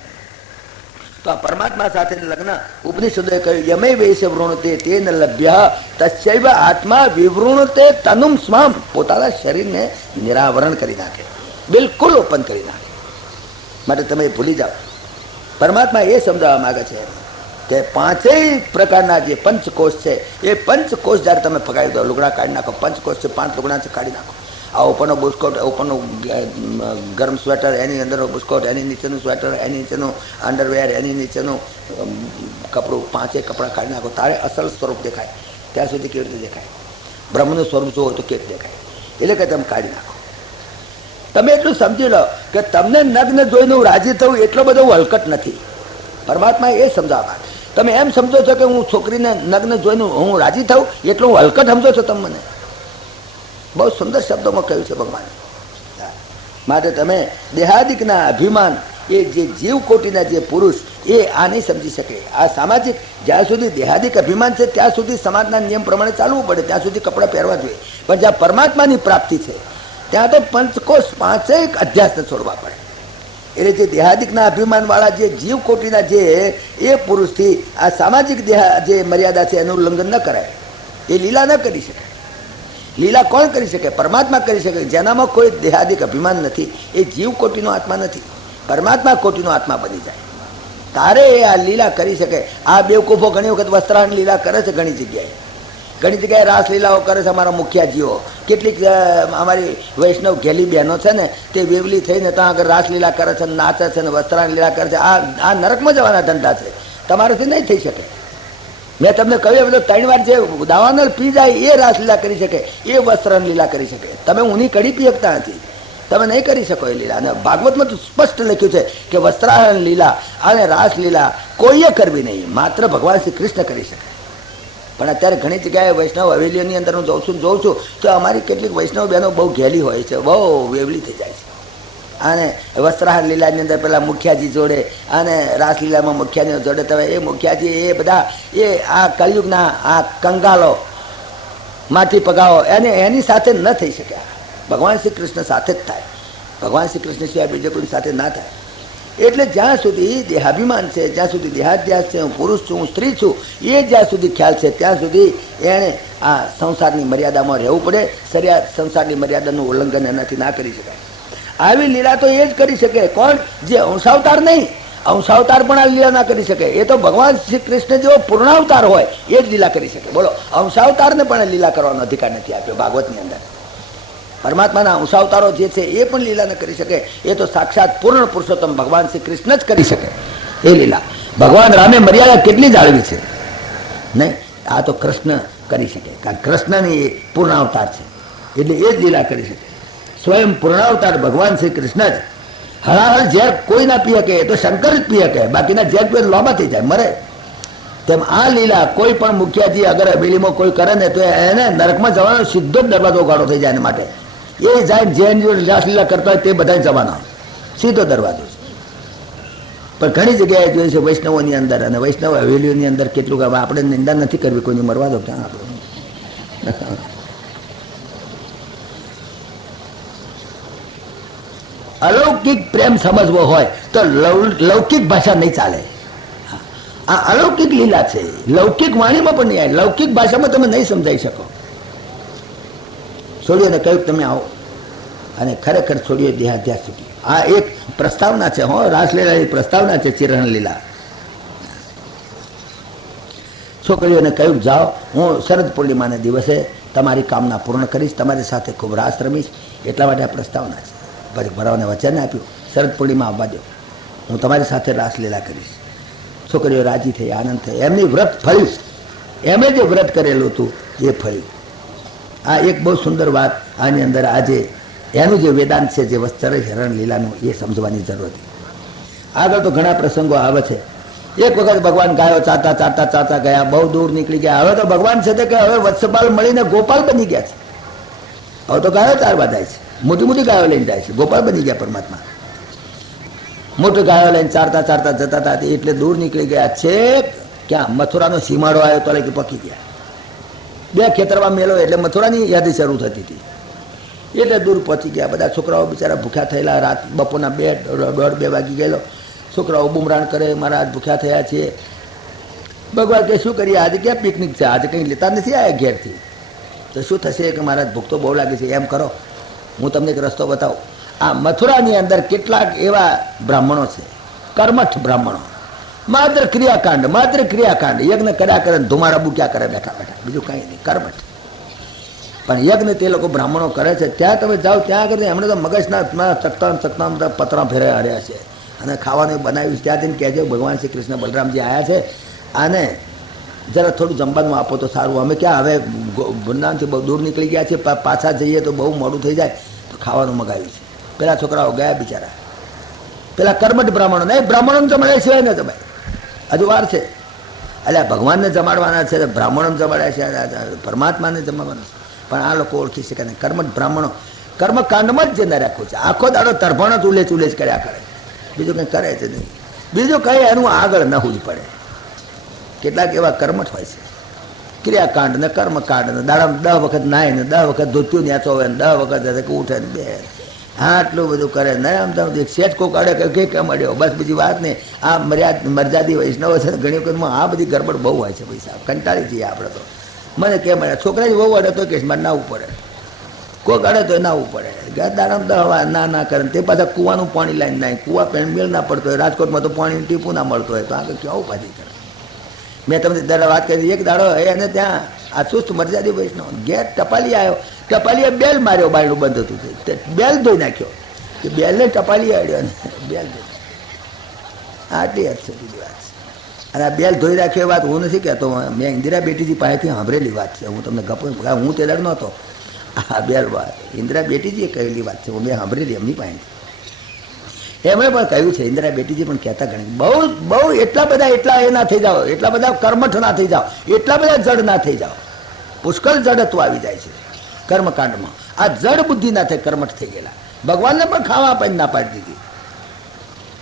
તો આ પરમાત્મા સાથે લગ્ન ઉપનિષદોએ કહ્યું યમૈ વેશ વૃણુતે તેન લભ્ય તસ્યૈવ આત્મા વિવૃણુતે તનુમ સ્વામ. પોતાના શરીરને નિરાવરણ કરી નાખે, બિલકુલ ઓપન કરી નાખે. માટે તમે ભૂલી જાઓ. પરમાત્મા એ સમજાવવા માંગે છે કે 5 પ્રકારના જે પંચકોષ છે એ પંચકોષ જ્યારે તમે ફગાવી દો, લુગડા કાઢી નાખો, પંચકોષ છે 5 લુગડા છે કાઢી નાખો આ ઉપરનો બુસ્કોટ, ઉપરનું ગરમ સ્વેટર, એની અંદરનો બુસ્કોટ, એની નીચેનું સ્વેટર, એની નીચેનું અંડરવેર, એની નીચેનું કપડું, 5 કપડાં કાઢી નાખો, તારે અસલ સ્વરૂપ દેખાય. ત્યાં સુધી કેવી રીતે દેખાય? બ્રહ્મનું સ્વરૂપ જોવો તો કેવી દેખાય? એટલે કે તમે કાઢી નાખો. તમે એટલું સમજી લો કે તમને નગ્ન જોઈને રાજી થવું એટલો બધો હલકટ નથી. પરમાત્મા એ સમજાવવા. તમે એમ સમજો છો કે હું છોકરીને નગ્ન જોઈને હું રાજી થઉં એટલું હલકટ સમજો છો તમે મને? બહુ સુંદર શબ્દોમાં કહ્યું છે ભગવાન. માટે તમે દેહાદિકના અભિમાન, એ જે જીવ કોટીના જે પુરુષ, એ આ નહીં સમજી શકે. આ સામાજિક, જ્યાં સુધી દેહાદિક અભિમાન છે ત્યાં સુધી સમાજના નિયમ પ્રમાણે ચાલવું પડે, ત્યાં સુધી કપડાં પહેરવા જોઈએ. પણ જ્યાં પરમાત્માની પ્રાપ્તિ છે ત્યાં તો પંચકોશ 5 અધ્યાસને છોડવા પડે. એટલે જે દેહાદિકના અભિમાનવાળા જે જીવ કોટીના જે એ પુરુષથી આ સામાજિક જે મર્યાદા છે એનું ઉલ્લંઘન ન કરાય. એ લીલા ન કરી શકે. લીલા કોણ કરી શકે? પરમાત્મા કરી શકે. જેનામાં કોઈ દેહાદિક અભિમાન નથી એ જીવ કોટીનો આત્મા નથી, પરમાત્મા કોટીનો આત્મા બની જાય તારે એ આ લીલા કરી શકે. આ બેવકૂફો ઘણી વખત વસ્ત્રાની લીલા કરે છે, ઘણી જગ્યાએ રાસલીલાઓ કરે છે અમારા મુખિયાજીઓ. કેટલીક અમારી વૈષ્ણવ ઘેલી બહેનો છે ને, તે વેવલી થઈને ત્યાં આગળ રાસલીલા કરે છે, નાચે છે ને વસ્ત્રાની લીલા કરે છે. આ નરકમાં જવાના ધંધા છે, તમારાથી નહીં થઈ શકે. મેં તમને કહ્યું બધું 3 વાર જે દાવાનળ પી જાય એ રાસલીલા કરી શકે, એ વસ્ત્રાની લીલા કરી શકે. તમે ઊની કડી પી શકતા નથી, તમે નહીં કરી શકો એ લીલા. અને ભાગવતમાં તો સ્પષ્ટ લખ્યું છે કે વસ્ત્રાહરણ લીલા અને રાસલીલા કોઈએ કરવી નહીં, માત્ર ભગવાન શ્રી કૃષ્ણ કરી શકે. પણ અત્યારે ઘણી જગ્યાએ વૈષ્ણવ હવેલીઓની અંદર હું જોઉં છું તો અમારી કેટલીક વૈષ્ણવ બહેનો બહુ ઘેલી હોય છે, બહુ વેવલી થઈ જાય છે. અને વસ્ત્રાહાર લીલાની અંદર પેલા મુખિયાજી જોડે અને રાસલીલામાં મુખિયાની જોડે, તમે એ મુખિયાજી એ બધા એ આ કળિયુગના આ કંગાલો માથી પગાવો એની સાથે ન થઈ શક્યા. ભગવાન શ્રી કૃષ્ણ સાથે જ થાય. ભગવાન શ્રી કૃષ્ણ સિવાય બીજે કોઈ સાથે ના થાય. એટલે જ્યાં સુધી દેહાભિમાન છે, જ્યાં સુધી દેહાધ્યાસ છે, હું પુરુષ છું, હું સ્ત્રી છું, એ જ્યાં સુધી ખ્યાલ છે ત્યાં સુધી એણે આ સંસારની મર્યાદામાં રહેવું પડે. સંસારની મર્યાદાનું ઉલ્લંઘન એનાથી ના કરી શકાય. આવી લીલા તો એ જ કરી શકે. કોણ? જે અંશાવતાર નહીં, અંશાવતાર પણ આ લીલા ના કરી શકે. એ તો ભગવાન શ્રી કૃષ્ણ જેવો પૂર્ણાવતાર હોય એ જ લીલા કરી શકે. બોલો, અંશાવતારને પણ લીલા કરવાનો અધિકાર નથી આપ્યો ભાગવતની અંદર. પરમાત્માના અંશાવતારો જે છે એ પણ લીલા ન કરી શકે. એ તો સાક્ષાત પૂર્ણ પુરુષોત્તમ ભગવાન શ્રી કૃષ્ણ જ કરી શકે એ લીલા. ભગવાન રામે મર્યાદા કેટલી જાળવી છે નહીં? આ તો કૃષ્ણ કરી શકે, કારણ કૃષ્ણની એ પૂર્ણાવતાર છે એટલે એ જ લીલા કરી શકે. સ્વયં પૂર્ણાવતાર ભગવાન શ્રી કૃષ્ણ જ. હળાહળ ઝેર કોઈ ના પી શકે, એ તો શંકર જ પી શકે, બાકીના ઝેર પીએ લોબા થઈ જાય, મરે. તેમ આ લીલા કોઈ પણ મુખિયાજી અગર હવેલીમાં કોઈ કરે ને તો એને નરકમાં જવાનો સીધો જ દરવાજો ગાળો થઈ જાય. એના માટે એ જાય જેની રાસલીલા કરતા હોય તે બધા જવાના, સીધો દરવાજો. પણ ઘણી જગ્યાએ જોઈએ છે વૈષ્ણવોની અંદર અને વૈષ્ણવ હવેલીઓની અંદર કેટલું આપણે નિંદા નથી કરવી કોઈની, મરવા દો ક્યાં આપણે. અલૌકિક પ્રેમ સમજવો હોય તો લૌકિક ભાષા નહીં ચાલે. આ અલૌકિક લીલા છે, લૌકિક વાણીમાં પણ નહીં આવે, લૌકિક ભાષામાં તમે નહીં સમજાઈ શકો. છોડીઓને કહ્યું તમે આવો, અને ખરેખર છોડીઓ દેહાધ્યાસ છૂટી. આ એક પ્રસ્તાવના છે, હો, રાસલીલાની પ્રસ્તાવના છે, ચિરણ લીલા. છોકરીઓને કહ્યું જાઓ, હું શરદ પૂર્ણિમાના દિવસે તમારી કામના પૂર્ણ કરીશ, તમારી સાથે ખૂબ રાસ રમીશ. એટલા માટે આ પ્રસ્તાવના છે. પછી ભરાવાને વચન આપ્યું શરદ પૂર્ણિમા આવવા દો, હું તમારી સાથે રાસલીલા કરીશ. છોકરીઓ રાજી થઈ, આનંદ થઈ, એમની વ્રત ફળ્યું. એમણે જે વ્રત કરેલું હતું એ ફળ્યું. આ એક બહુ સુંદર વાત આની અંદર આજે એનું જે વેદાંત છે, જે વસ્ત્ર હરણ લીલાનું, એ સમજવાની જરૂર હતી. આગળ તો ઘણા પ્રસંગો આવે છે. એક વખત ભગવાન ગાયો ચાતા ચાતા ચાતા ગયા, બહુ દૂર નીકળી ગયા. હવે તો ભગવાન છે કે હવે વત્સપાલ મળીને ગોપાલ બની ગયા છે. હવે તો ગાયો ચારવા જાય છે, મોટી મોટી ગાયો લઈને જાય છે, ગોપાલ બની ગયા પરમાત્મા. મોટી ગાયો લઈને ચારતા ચારતા જતા હતા, એટલે દૂર નીકળી ગયા. છેક ક્યાં મથુરાનો સીમાડો આવ્યો તો કે પકી ગયા. 2 ખેતરમાં મેલો એટલે મથુરાની યાદી શરૂ થતી હતી. એટલે દૂર પહોંચી ગયા. બધા છોકરાઓ બિચારા ભૂખ્યા થયેલા. રાત બપોરના 1:30-2 વાગી ગયેલો. છોકરાઓ બુમરાણ કરે, મારા આજ ભૂખ્યા થયા છીએ. ભગવાન કે શું કરીએ, આજે ક્યાં પિકનિક છે, આજે કંઈ લેતા નથી આવ્યા ઘેરથી, તો શું થશે કે મારા ભૂખ તો બહુ લાગે છે. એમ કરો, હું તમને એક રસ્તો બતાવું. આ મથુરાની અંદર કેટલાક એવા બ્રાહ્મણો છે, કર્મઠ બ્રાહ્મણો, માત્ર ક્રિયાકાંડ, યજ્ઞ કર્યા કરે, ધુમાડા બુક્યા કરે બેઠા બેઠા, બીજું કંઈ નહીં, કર્મઠ. પણ યજ્ઞ તે લોકો બ્રાહ્મણો કરે છે. ત્યાં તમે જાઓ ત્યાં આગળ એમણે તો મગજના ચકતા બધા પતરા ફેરે હર્યા છે અને ખાવાનું બનાવ્યું છે. ત્યાંથી કહેજો ભગવાન શ્રી કૃષ્ણ બલરામજી આવ્યા છે અને જરા થોડું જમવાનું આપો તો સારું. અમે ક્યાં હવે વૃંદાવનથી બહુ દૂર નીકળી ગયા છે, પાછા જઈએ તો બહુ મોડું થઈ જાય, તો ખાવાનું મગાવ્યું છે. પેલા છોકરાઓ ગયા બિચારા, પેલા કર્મઠ બ્રાહ્મણો નહીં, બ્રાહ્મણોને જમાડે સિવાય ને તમે હજુ વાર છે. એટલે ભગવાનને જમાડવાના છે, બ્રાહ્મણોને જમાડ્યા છે, પરમાત્માને જમાડવાના છે. પણ આ લોકો ઓળખી શકે નહીં. કર્મઠ બ્રાહ્મણો કર્મકાંડમાં જ જેને રાખ્યું છે. આખો દાડો તરફાણો ચૂલે ચૂલે જ કર્યા કરે, બીજું કંઈ કરે છે નહીં. બીજું કંઈ એનું આગળ નહવું જ પડે. કેટલાક એવા કર્મઠ હોય છે, ક્રિયાકાંડ ને કર્મકાંડ ને દાડામાં 10 વખત નાય ને 10 વખત ધોત્યું ન્યાચો હોય ને 10 વખત ઉઠે ને બે આટલું બધું કરે ને આમ તો શેઠ કોક અડે કે કેમ અડ્યો બસ, બીજી વાત નહીં. આ મર્યાદી વૈષ્ણવ છે ને ઘણી વખતમાં આ બધી ગરબડ બહુ હોય છે. પૈસા કંટાળી જઈએ આપણે તો. મને કેમ અડે છોકરા જ બહુ અડે તો કે મારે નાવું પડે, કોઈક અડે તો નાવું પડે. દાડામાં દવા ના કરે તે પાછા કૂવાનું પાણી લાઈને નાય, કૂવા મેળ ના પડતો હોય. રાજકોટમાં તો પાણી ટીપું ના મળતું હોય તો આગળ કેવું ઉપાધિ કરે. મેં તમને દાડા વાત કરી, એક દાડો એને ત્યાં આ સુસ્ત મર્યાદી વૈષ્ણવ ઘેર ટપાલી આવ્યો, ટપાલીએ બેલ માર્યો, બાયણું બંધ હતું, બેલ ધોઈ નાખ્યો, કે બેલને ટપાલી અડ્યો ને બેલ ધોઈ. આટલી હદ છે બીજી વાત. અને આ બેલ ધોઈ નાખ્યો એ વાત હું નથી કહેતો, મેં ઇન્દિરા બેટીજી પાસેથી સાંભળેલી વાત છે. હું તમને ગપ હું તે દાડ નહોતો, આ બેલ વાત ઇન્દિરા બેટીજીએ કહેલી વાત છે, હું મેં સાંભળેલી એમની પાસે. એમણે પણ કહ્યું છે, ઇન્દિરા બેટીજી પણ કહેતા ઘણી બહુ એટલા બધા એ ના થઈ જાઓ, એટલા બધા કર્મઠ ના થઈ જાઓ, એટલા બધા જડ ના થઈ જાઓ. પુષ્કળ જડત્વ આવી જાય છે કર્મકાંડમાં. આ જડ બુદ્ધિ ના થાય, કર્મઠ થઈ ગયેલા. ભગવાનને પણ ખાવા આપીને ના પાડી દીધી.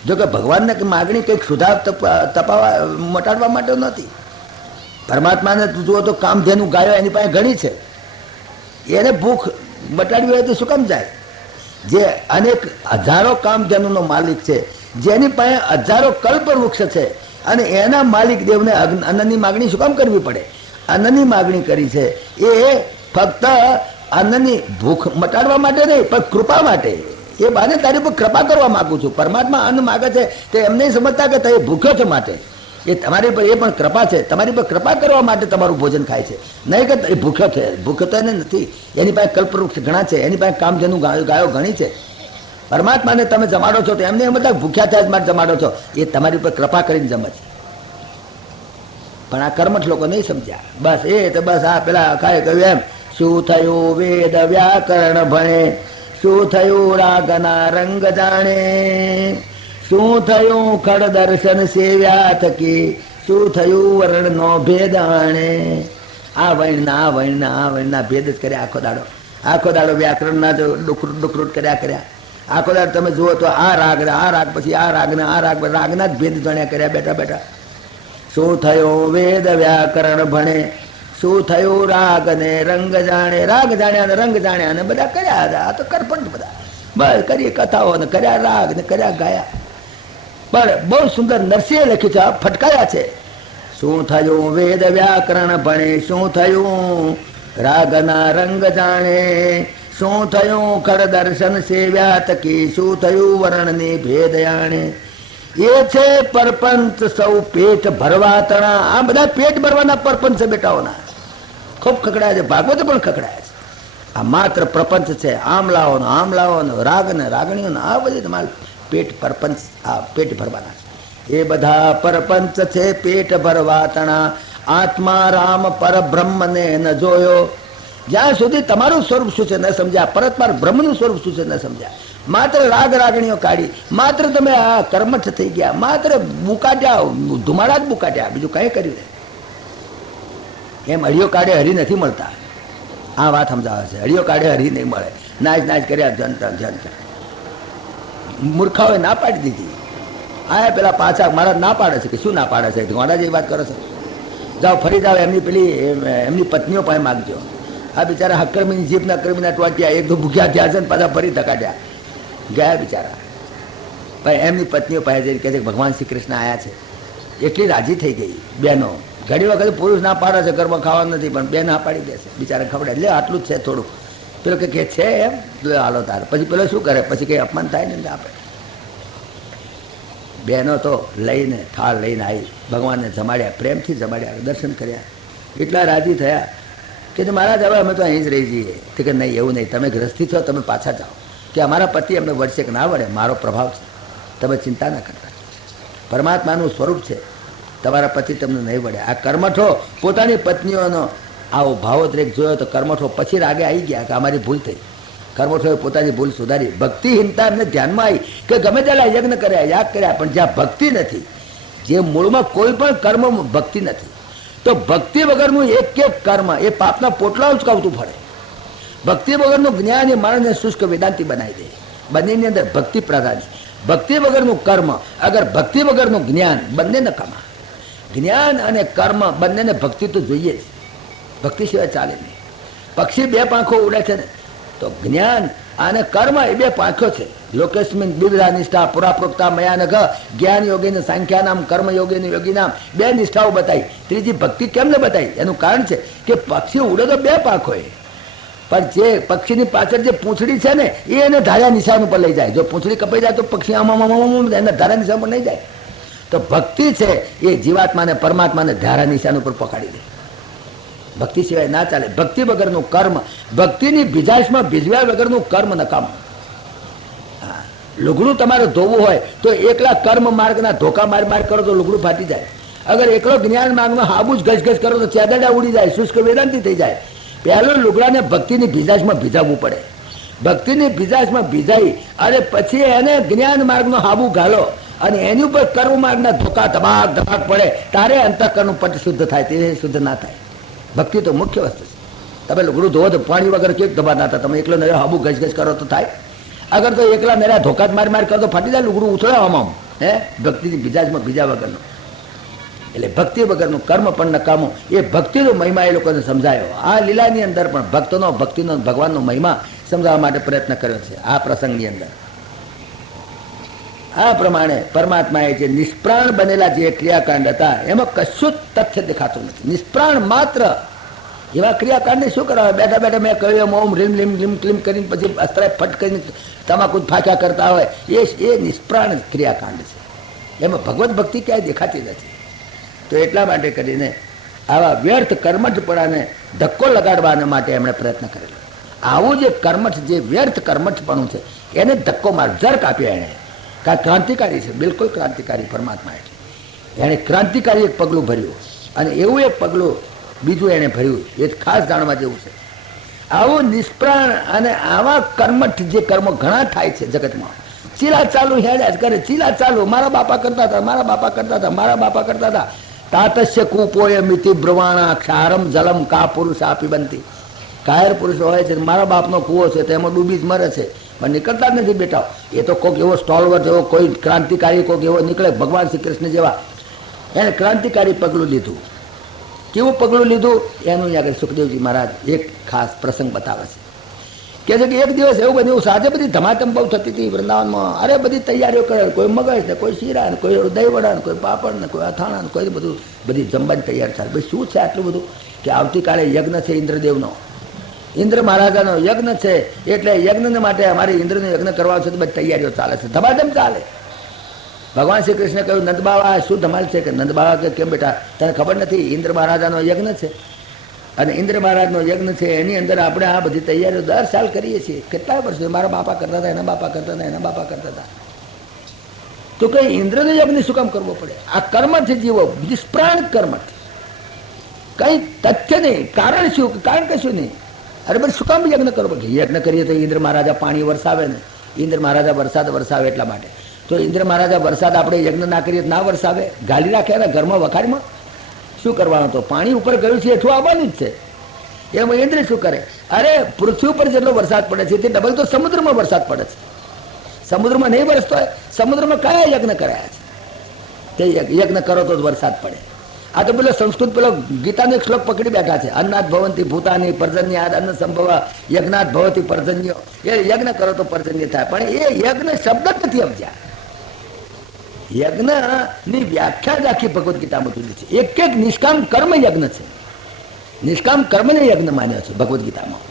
જોકે ભગવાનને માગણી કંઈક સુધાર તપાવવા મટાડવા માટે નથી. પરમાત્માને જુઓ તો કામધેનુ ગાયો એની પાસે ઘણી છે, એને ભૂખ મટાડવી હોય તો શું કામ જાય? જે અનેક હજારો કામધેનુનો માલિક છે, જેની પાસે હજારો કલ્પ વૃક્ષ છે, અને એના માલિક દેવને અન્નની માગણી શું કામ કરવી પડે? અન્નની માગણી કરી છે એ ફક્ત અન્નની ભૂખ મટાડવા માટે નહીં, પણ કૃપા માટે. એ બાને તારી પર કૃપા કરવા માંગુ છું. પરમાત્મા અન્ન માગે છે તે એમ નહીં સમજતા કે તે ભૂખ્યો છે માટે. એ તમારી પર એ પણ કૃપા છે, તમારી પર કૃપા કરવા માટે તમારું ભોજન ખાય છે, નહીં કે એ ભૂખ્યો છે. ભૂખ્યો તો એને નથી, એની પાસે કલ્પવૃક્ષ ઘણા છે, એની પાસે કામધેનુ ગાયો ઘણી છે. પરમાત્માને તમે જમાડો છો તો એમને એમ બધા ભૂખ્યા થયા જ માટે જમાડો છો, એ તમારી પર કૃપા કરીને જમે છે. પણ આ કર્મઠ લોકો નહીં સમજ્યા. બસ એ તો બસ આ પેલા કાંઈ કહ્યું એમ, શું થયું વેદ વ્યાકરણ ભણે, શું થયું રાગના રંગ જાણે, શું થયું ખડ દર્શન સેવ્યા થકી, શું થયું વર્ણનો ભેદ આણે. આ વર્ણના ભેદ જ કર્યા આખો દાડો વ્યાકરણના ડુકરૂટ કર્યા. આખો દાડો તમે જુઓ તો આ રાગ પછી આ રાગના જ ભેદ જાણ્યા કર્યા બેઠા. શું થયું વેદ વ્યાકરણ ભણે, શું થયું રાગ ને રંગ જાણે, રાગ જાણ્યા ને રંગ જાણ્યા ને બધા કર્યા. આ તો કરપંચ બધા બસ કરીએ કથાઓ ને કર્યા, રાગ ને કર્યા, ગાયા. પણ બહુ સુંદર નરસિંહે લખ્યું છે, ફટકાયા છે. શું થયું વેદ વ્યાકરણ ભણે, શું થયું રાગના રંગ જાણે, શું થયું ખડ દર્શન સેવ્યા થકી, શું થયું વર્ણની ભેદ જાણે. એ છે પરપંચ સૌ પેટ ભરવા તણા. આ બધા પેટ ભરવાના પરપંચ છે બેટાઓના. ખૂબ ખકડાયા છે, ભાગવત પણ ખકડાયા છે. આ માત્ર પ્રપંચ છે, આમલાઓનો રાગ ને રાગણીઓનો, આ બધી તમારે પેટ પરપંચ, આ પેટ ભરવાના છે. એ બધા પરપંચ છે પેટ ભરવા તણા. આત્મા રામ પરબ્રહ્મને ન જોયો. જ્યાં સુધી તમારું સ્વરૂપ શું છે ન સમજ્યા, પરસ્પર બ્રહ્મનું સ્વરૂપ શું છે ન સમજ્યા, માત્ર રાગ રાગણીઓ કાઢી, માત્ર તમે આ કર્મઠ થઈ ગયા, માત્ર બુકાટ્યા, ધુમાડા જ બુકાટ્યા, બીજું કઈ કર્યું નહીં. એમ હરિયો કાઢે હરી નથી મળતા. આ વાત સમજાવે છે, હરિયો કાઢે હરી નહીં મળે. નાચ કર્યા જનતા મૂર્ખાઓએ ના પાડી દીધી. આ પેલા પાછા મારા ના પાડે છે કે શું ના પાડે છે, ઘોડા જેવી વાત કરો છો. જાઓ ફરી જાઓ એમની પત્નીઓ પાસે માગજો. આ બિચારા હક્કરમીની જીભના કર્મીના ટોટિયા એક તો ભૂખ્યા થયા છે ને પાછા ફરી ધકાટ્યા ગયા બિચારા. પણ એમની પત્નીઓ પાસે જઈને કહે છે ભગવાન શ્રી કૃષ્ણ આવ્યા છે. એટલી રાજી થઈ ગઈ બહેનો. ઘણી વખત પુરુષ ના પાડે છે ઘરમાં ખાવાનું નથી, પણ બેન ના પાડી દે છે. બિચારા ખવડાય એટલે આટલું જ છે થોડુંક. પેલો કે છે એમ હાલો તાર. પછી પેલો શું કરે, પછી કંઈ અપમાન થાય ને આપે. બહેનો તો લઈને થાળ લઈને આવી, ભગવાનને જમાડ્યા, પ્રેમથી જમાડ્યા, દર્શન કર્યા, એટલા રાજી થયા. કે મહારાજ હવે અમે તો અહીં જ રહી જઈએ. તો કે નહીં, એવું નહીં, તમે ગ્રસ્તી છો, તમે પાછા જાઓ. કે અમારા પતિ અમને વળશે કે ના વળે, મારો પ્રભાવ છે, તમે ચિંતા ના કરતા. પરમાત્માનું સ્વરૂપ છે, તમારા પતિ તમને નહીં વળે. આ કર્મઠો પોતાની પત્નીઓનો આવો ભાવોદ્રેક જોયો તો કર્મઠો પછી રાગે આવી ગયા કે અમારી ભૂલ થઈ. કર્મઠોએ પોતાની ભૂલ સુધારી. ભક્તિહીનતા એમને ધ્યાનમાં આવી કે ગમે તેલા યજ્ઞ કર્યા, યાગ કર્યા, પણ જ્યાં ભક્તિ નથી, જે મૂળમાં કોઈ પણ કર્મ ભક્તિ નથી, તો ભક્તિ વગરનું એક એક કર્મ એ પાપના પોટલા ઉચકાવતું ફરે. ભક્તિ વગરનું જ્ઞાન એ માણસને શુષ્ક વેદાંતિ બનાવી દે. બંનેની અંદર ભક્તિ પ્રધાન. ભક્તિ વગરનું કર્મ, અગર ભક્તિ વગરનું જ્ઞાન, બંને નકામા. જ્ઞાન અને કર્મ બંનેને ભક્તિ તો જોઈએ જ, ભક્તિ સિવાય ચાલે નહીં. પક્ષી બે પાંખો ઉડે છે ને, તો જ્ઞાન અને કર્મ એ બે પાંખો છે. લોકેસ્મિન દ્વિવિધા નિષ્ઠા પુરાપ્રોક્તા મયાનઘ જ્ઞાન યોગીને સાંખ્યાનામ કર્મ યોગીને યોગીનામ, બે નિષ્ઠાઓ બતાવી. ત્રીજી ભક્તિ કેમ ને બતાવી? એનું કારણ છે કે પક્ષી ઉડે તો બે પાંખો, પણ જે પક્ષીની પાછળ જે પૂંછડી છે ને એ એને ધાર્યા નિશાન ઉપર લઈ જાય. જો પૂંછડી કપાઈ જાય તો પક્ષી આમાં એના ધારા નિશાન પર નહીં જાય. તો ભક્તિ છે એ જીવાત્માને પરમાત્માને ધારા નિશાન ઉપર પકડી દે. ભક્તિ સિવાય ના ચાલે. ભક્તિ વગરનું કર્મ, ભક્તિની ભીજાશમાં ભીજવ્યા વગરનું કર્મ નકામું. લુગડું તમારે ધોવું હોય તો એકલા કર્મ માર્ગના ધોકા માર કરો તો લુગડું ફાટી જાય. અગર એકલો જ્ઞાન માર્ગમાં હાબુ જ ઘસ કરો તો ચાદડા ઉડી જાય, શુષ્ક વેદાંતિ થઈ જાય. પહેલો લુગડાને ભક્તિની ભીજાશમાં ભીજાવવું પડે. ભક્તિની ભીજાશમાં ભીજાઈ અને પછી એને જ્ઞાન માર્ગનો હાબુ ઘાલો અને એની ઉપર કર્મ માર્ગના ધોકા ધબાક ધબાક પડે, તારે અંતઃકરણનું પટ શુદ્ધ થાય, તે શુદ્ધ ના થાય. ભક્તિ તો મુખ્ય વસ્તુ છે. તમે લુગડું ધોવો તો પાણી વગર કેક ધબા ના થાય. તમે એકલો નરે હાબુ ઘસ કરો તો થાય? અગર તો એકલા નરા ધોકા માર કરો તો ફાટી જાય લુગડું ઉછળે આમ. ભક્તિની ભીજાશમાં ભીજા વગરનું. એટલે ભક્તિ વગરનું કર્મ પણ નકામું. એ ભક્તિનો મહિમા એ લોકોને સમજાયો. આ લીલાની અંદર પણ ભક્તિનો ભગવાનનો મહિમા સમજાવવા માટે પ્રયત્ન કર્યો છે આ પ્રસંગની અંદર. આ પ્રમાણે પરમાત્માએ જે નિષ્પ્રાણ બનેલા જે ક્રિયાકાંડ હતા એમાં કશું જ તથ્ય દેખાતું નથી. નિષ્પ્રાણ માત્ર એવા ક્રિયાકાંડને શું કરાવે? બેઠા બેઠા મેં કહ્યું એમ ઓમ રીમ લીમ લીમ ક્લીમ કરીને પછી અસ્ત્રાય ફટ કરીને તમાકુ ફાંક્યા કરતા હોય, એ નિષ્પ્રાણ ક્રિયાકાંડ છે. એમાં ભગવત ભક્તિ ક્યાંય દેખાતી નથી. તો એટલા માટે કરીને આવા વ્યર્થ કર્મઠપણાને ધક્કો લગાડવાના માટે એમણે પ્રયત્ન કરેલો. આવું જે કર્મઠ, જે વ્યર્થ કર્મઠપણું છે એને ધક્કો માર ઝરક આપ્યો એણે. ક્રાંતિકારી છે, બિલકુલ ક્રાંતિકારી પરમાત્મા. એણે ક્રાંતિકારી એક પગલું ભર્યું અને એવું એક પગલું બીજું એણે ભર્યું. એ ખાસ જાણવા જેવું છે. આવું નિષ્પ્રાણ અને આવા કર્મઠ જે કર્મો ઘણા થાય છે જગતમાં. ચીલા ચાલુ હેડ્યા જ કરે, ચીલા ચાલુ. મારા બાપા કરતા હતા, મારા બાપા કરતા હતા, મારા બાપા કરતા હતા. તાતસ્ય કૂપોય મિતિ બ્રવાણા ક્ષારમ જલમ કા પુરુષ આપી બનતી. કાયર પુરુષ હોય છે, મારા બાપનો કૂવો છે તેમાં ડૂબી જ મરે છે, પણ નીકળતા જ નથી બેટા. એ તો કોઈક એવો સ્ટોલવર એવો કોઈ ક્રાંતિકારી કોઈક એવો નીકળે ભગવાન શ્રી કૃષ્ણ જેવા, એને ક્રાંતિકારી પગલું લીધું. કેવું પગલું લીધું એનું આગળ સુખદેવજી મહારાજ એક ખાસ પ્રસંગ બતાવે છે. કહે છે કે એક દિવસ એવું બન્યું, સાંજે બધી ધમાધમ બહુ થતી હતી વૃંદાવનમાં. અરે બધી તૈયારીઓ કરે, કોઈ મગજ ને, કોઈ શીરા ને, કોઈ દહીંવડા ને, કોઈ પાપડ ને, કોઈ અથાણા ને, કોઈ બધું બધી જમવાની તૈયાર થાય. ભાઈ શું છે આટલું બધું? કે આવતીકાલે યજ્ઞ છે ઇન્દ્રદેવનો, ઇન્દ્ર મહારાજાનો યજ્ઞ છે, એટલે યજ્ઞને માટે અમારે ઇન્દ્રનો યજ્ઞ કરવા છે તો બધી તૈયારીઓ ચાલે છે, ધમાધમ ચાલે. ભગવાન શ્રી કૃષ્ણ કહ્યું, નંદ બાવા શું ધમાલ છે? કે નંદ બાવા કે કેમ બેટા તને ખબર નથી? ઇન્દ્ર મહારાજાનો યજ્ઞ છે અને ઇન્દ્ર મહારાજનો યજ્ઞ છે એની અંદર આપણે આ બધી તૈયારીઓ દર સાલ કરીએ છીએ. કેટલા વર્ષો મારા બાપા કરતા હતા, એના બાપા કરતા હતા, એના બાપા કરતા હતા. તો કઈ ઇન્દ્રનો યજ્ઞ શું કામ કરવો પડે? આ કર્મ છે જીવો, નિષ્પ્રાણ કર્મ, કઈ તથ્ય નહીં, કારણ શું? કારણ કશું નહીં. અરે ભાઈ શું કામ યજ્ઞ કરવો? યજ્ઞ કરીએ તો ઇન્દ્ર મહારાજા પાણી વરસાવે ને, ઇન્દ્ર મહારાજા વરસાદ વરસાવે એટલા માટે. તો ઇન્દ્ર મહારાજા વરસાદ આપણે યજ્ઞ ના કરીએ ના વરસાવે, ગાલી રાખે ને ઘરમાં વખારમાં શું કરવાનું? તો પાણી ઉપર ગયું છે એટલું આવવાનું જ છે. એમાં ઇન્દ્ર શું કરે? અરે પૃથ્વી ઉપર જેટલો વરસાદ પડે છે તે ડબલ તો સમુદ્રમાં વરસાદ પડે છે. સમુદ્રમાં નહીં વરસતો હોય, સમુદ્રમાં કયા યજ્ઞ કરાયા છે? તે યજ્ઞ કરો તો વરસાદ પડે. આ તો પેલો સંસ્કૃત પેલો ગીતાનો એક શ્લોક પકડી બેઠા છે, અન્નાદ ભવંતી ભૂતાની પર્જન્યાદ અન્ન સંભવ યજ્ઞાત ભવતી પર્જન્યો. એ યજ્ઞ કરો તો પર્જન્ય થાય, પણ એ યજ્ઞ શબ્દ જ નથી સમજ્યા. યજ્ઞની વ્યાખ્યા જ આખી ભગવદ્ ગીતામાં જુદી છે. એક એક નિષ્કામ કર્મ યજ્ઞ છે, નિષ્કામ કર્મને યજ્ઞ માન્યો છે ભગવદ્ ગીતામાં.